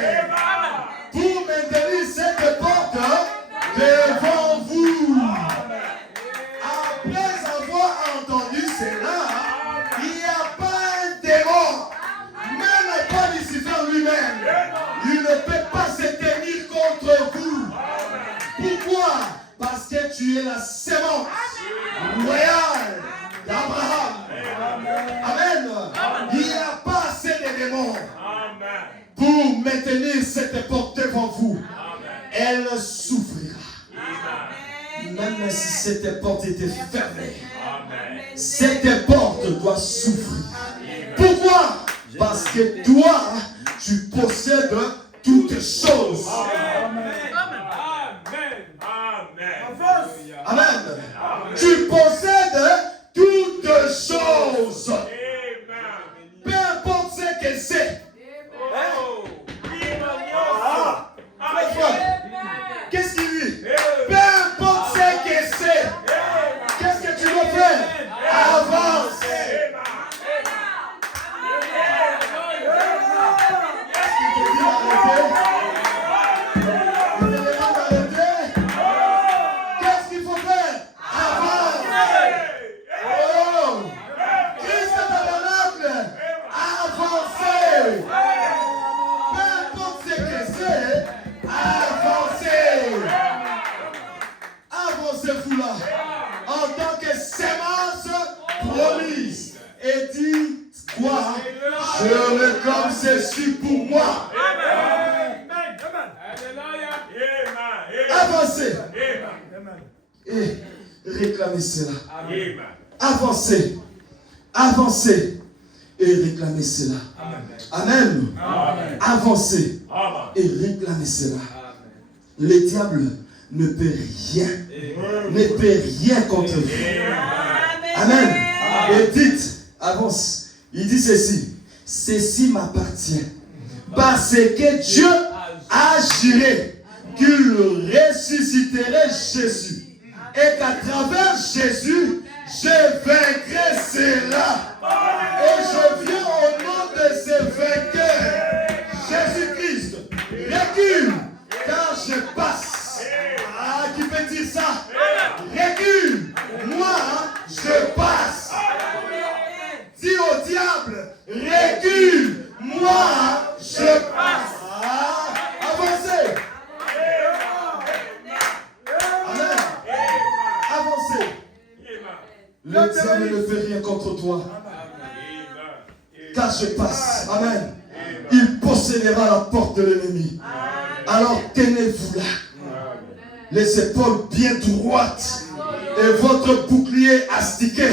pour maintenir cette porte devant vous. Après avoir entendu cela, il n'y a pas un démon, même pas Lucifer lui-même. Il ne peut pas se tenir contre vous. Pourquoi? Parce que tu es la sémence royale d'Abraham. Amen. Il n'y a pas assez de démons pour maintenir cette porte devant vous. elle souffrira. Même si cette porte était fermée, cette porte doit s'ouvrir. Pourquoi? Parce que toi, tu possèdes toutes choses. Amen. Tu possèdes toutes choses. Peu importe ce que c'est. Qu'est-ce qu'il dit? Peu importe ce que c'est. Qu'est-ce que tu dois faire? Avance. Qu'est-ce qu'il faut faire? Avance. Oh! Christ tabernacle. Avancez. Peu importe ce que c'est. Avancez. Avancez-vous là. En tant que sémence promise. Et dites quoi? Je réclame ceci pour moi. Avancez. Et réclamez cela. Avancez. Avancez. Et réclamez cela. Amen. Avancez. Et réclamez cela. Le diable ne peut rien contre vous. Amen. Et dites, avance. Il dit ceci. Ceci m'appartient. Parce que Dieu agirait qu'il ressusciterait Jésus. Et qu'à travers Jésus, je vaincrai cela. Et je viens au nom de ce vainqueur. Jésus-Christ, recule, car je passe. Ah, qui peut dire ça? Recule, moi, je passe. Dis au diable, recule, moi, je passe. Ah, avancez. Amen. Avancez. Le diable ne fait rien contre toi. Car je passe. Amen. Il possédera la porte de l'ennemi. Alors tenez-vous là. Les épaules bien droites. Et votre bouclier astiqué.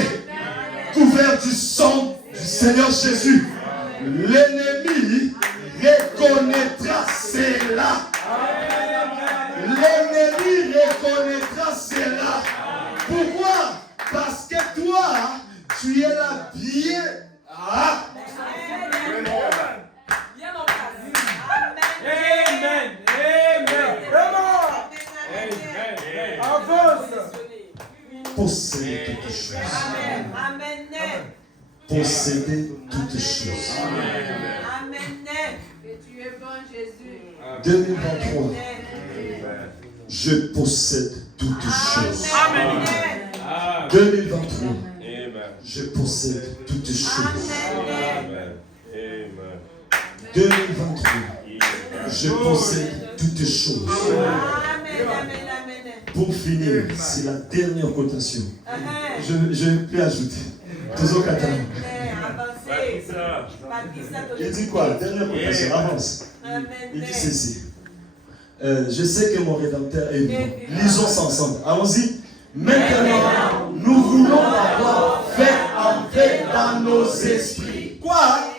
Couvert du sang du Seigneur Jésus. L'ennemi reconnaîtra cela. L'ennemi reconnaîtra cela. Pourquoi? Parce que toi, tu es là bien. Ah. Posséder toutes choses. Posséder toutes choses. Que tu es bon, Jésus. 2023. Je possède toutes choses. 2023. Je possède toutes choses. 2023. Je possède toutes choses. Pour finir, c'est la dernière cotation. Je peux ajouter. Toujours Katana. Il dit quoi? Dernière cotation, avance. Il dit ceci. Je sais que mon Rédempteur est vivant. Lisons ça ensemble. Allons-y. Maintenant, nous voulons avoir fait entrer dans nos esprits. Quoi?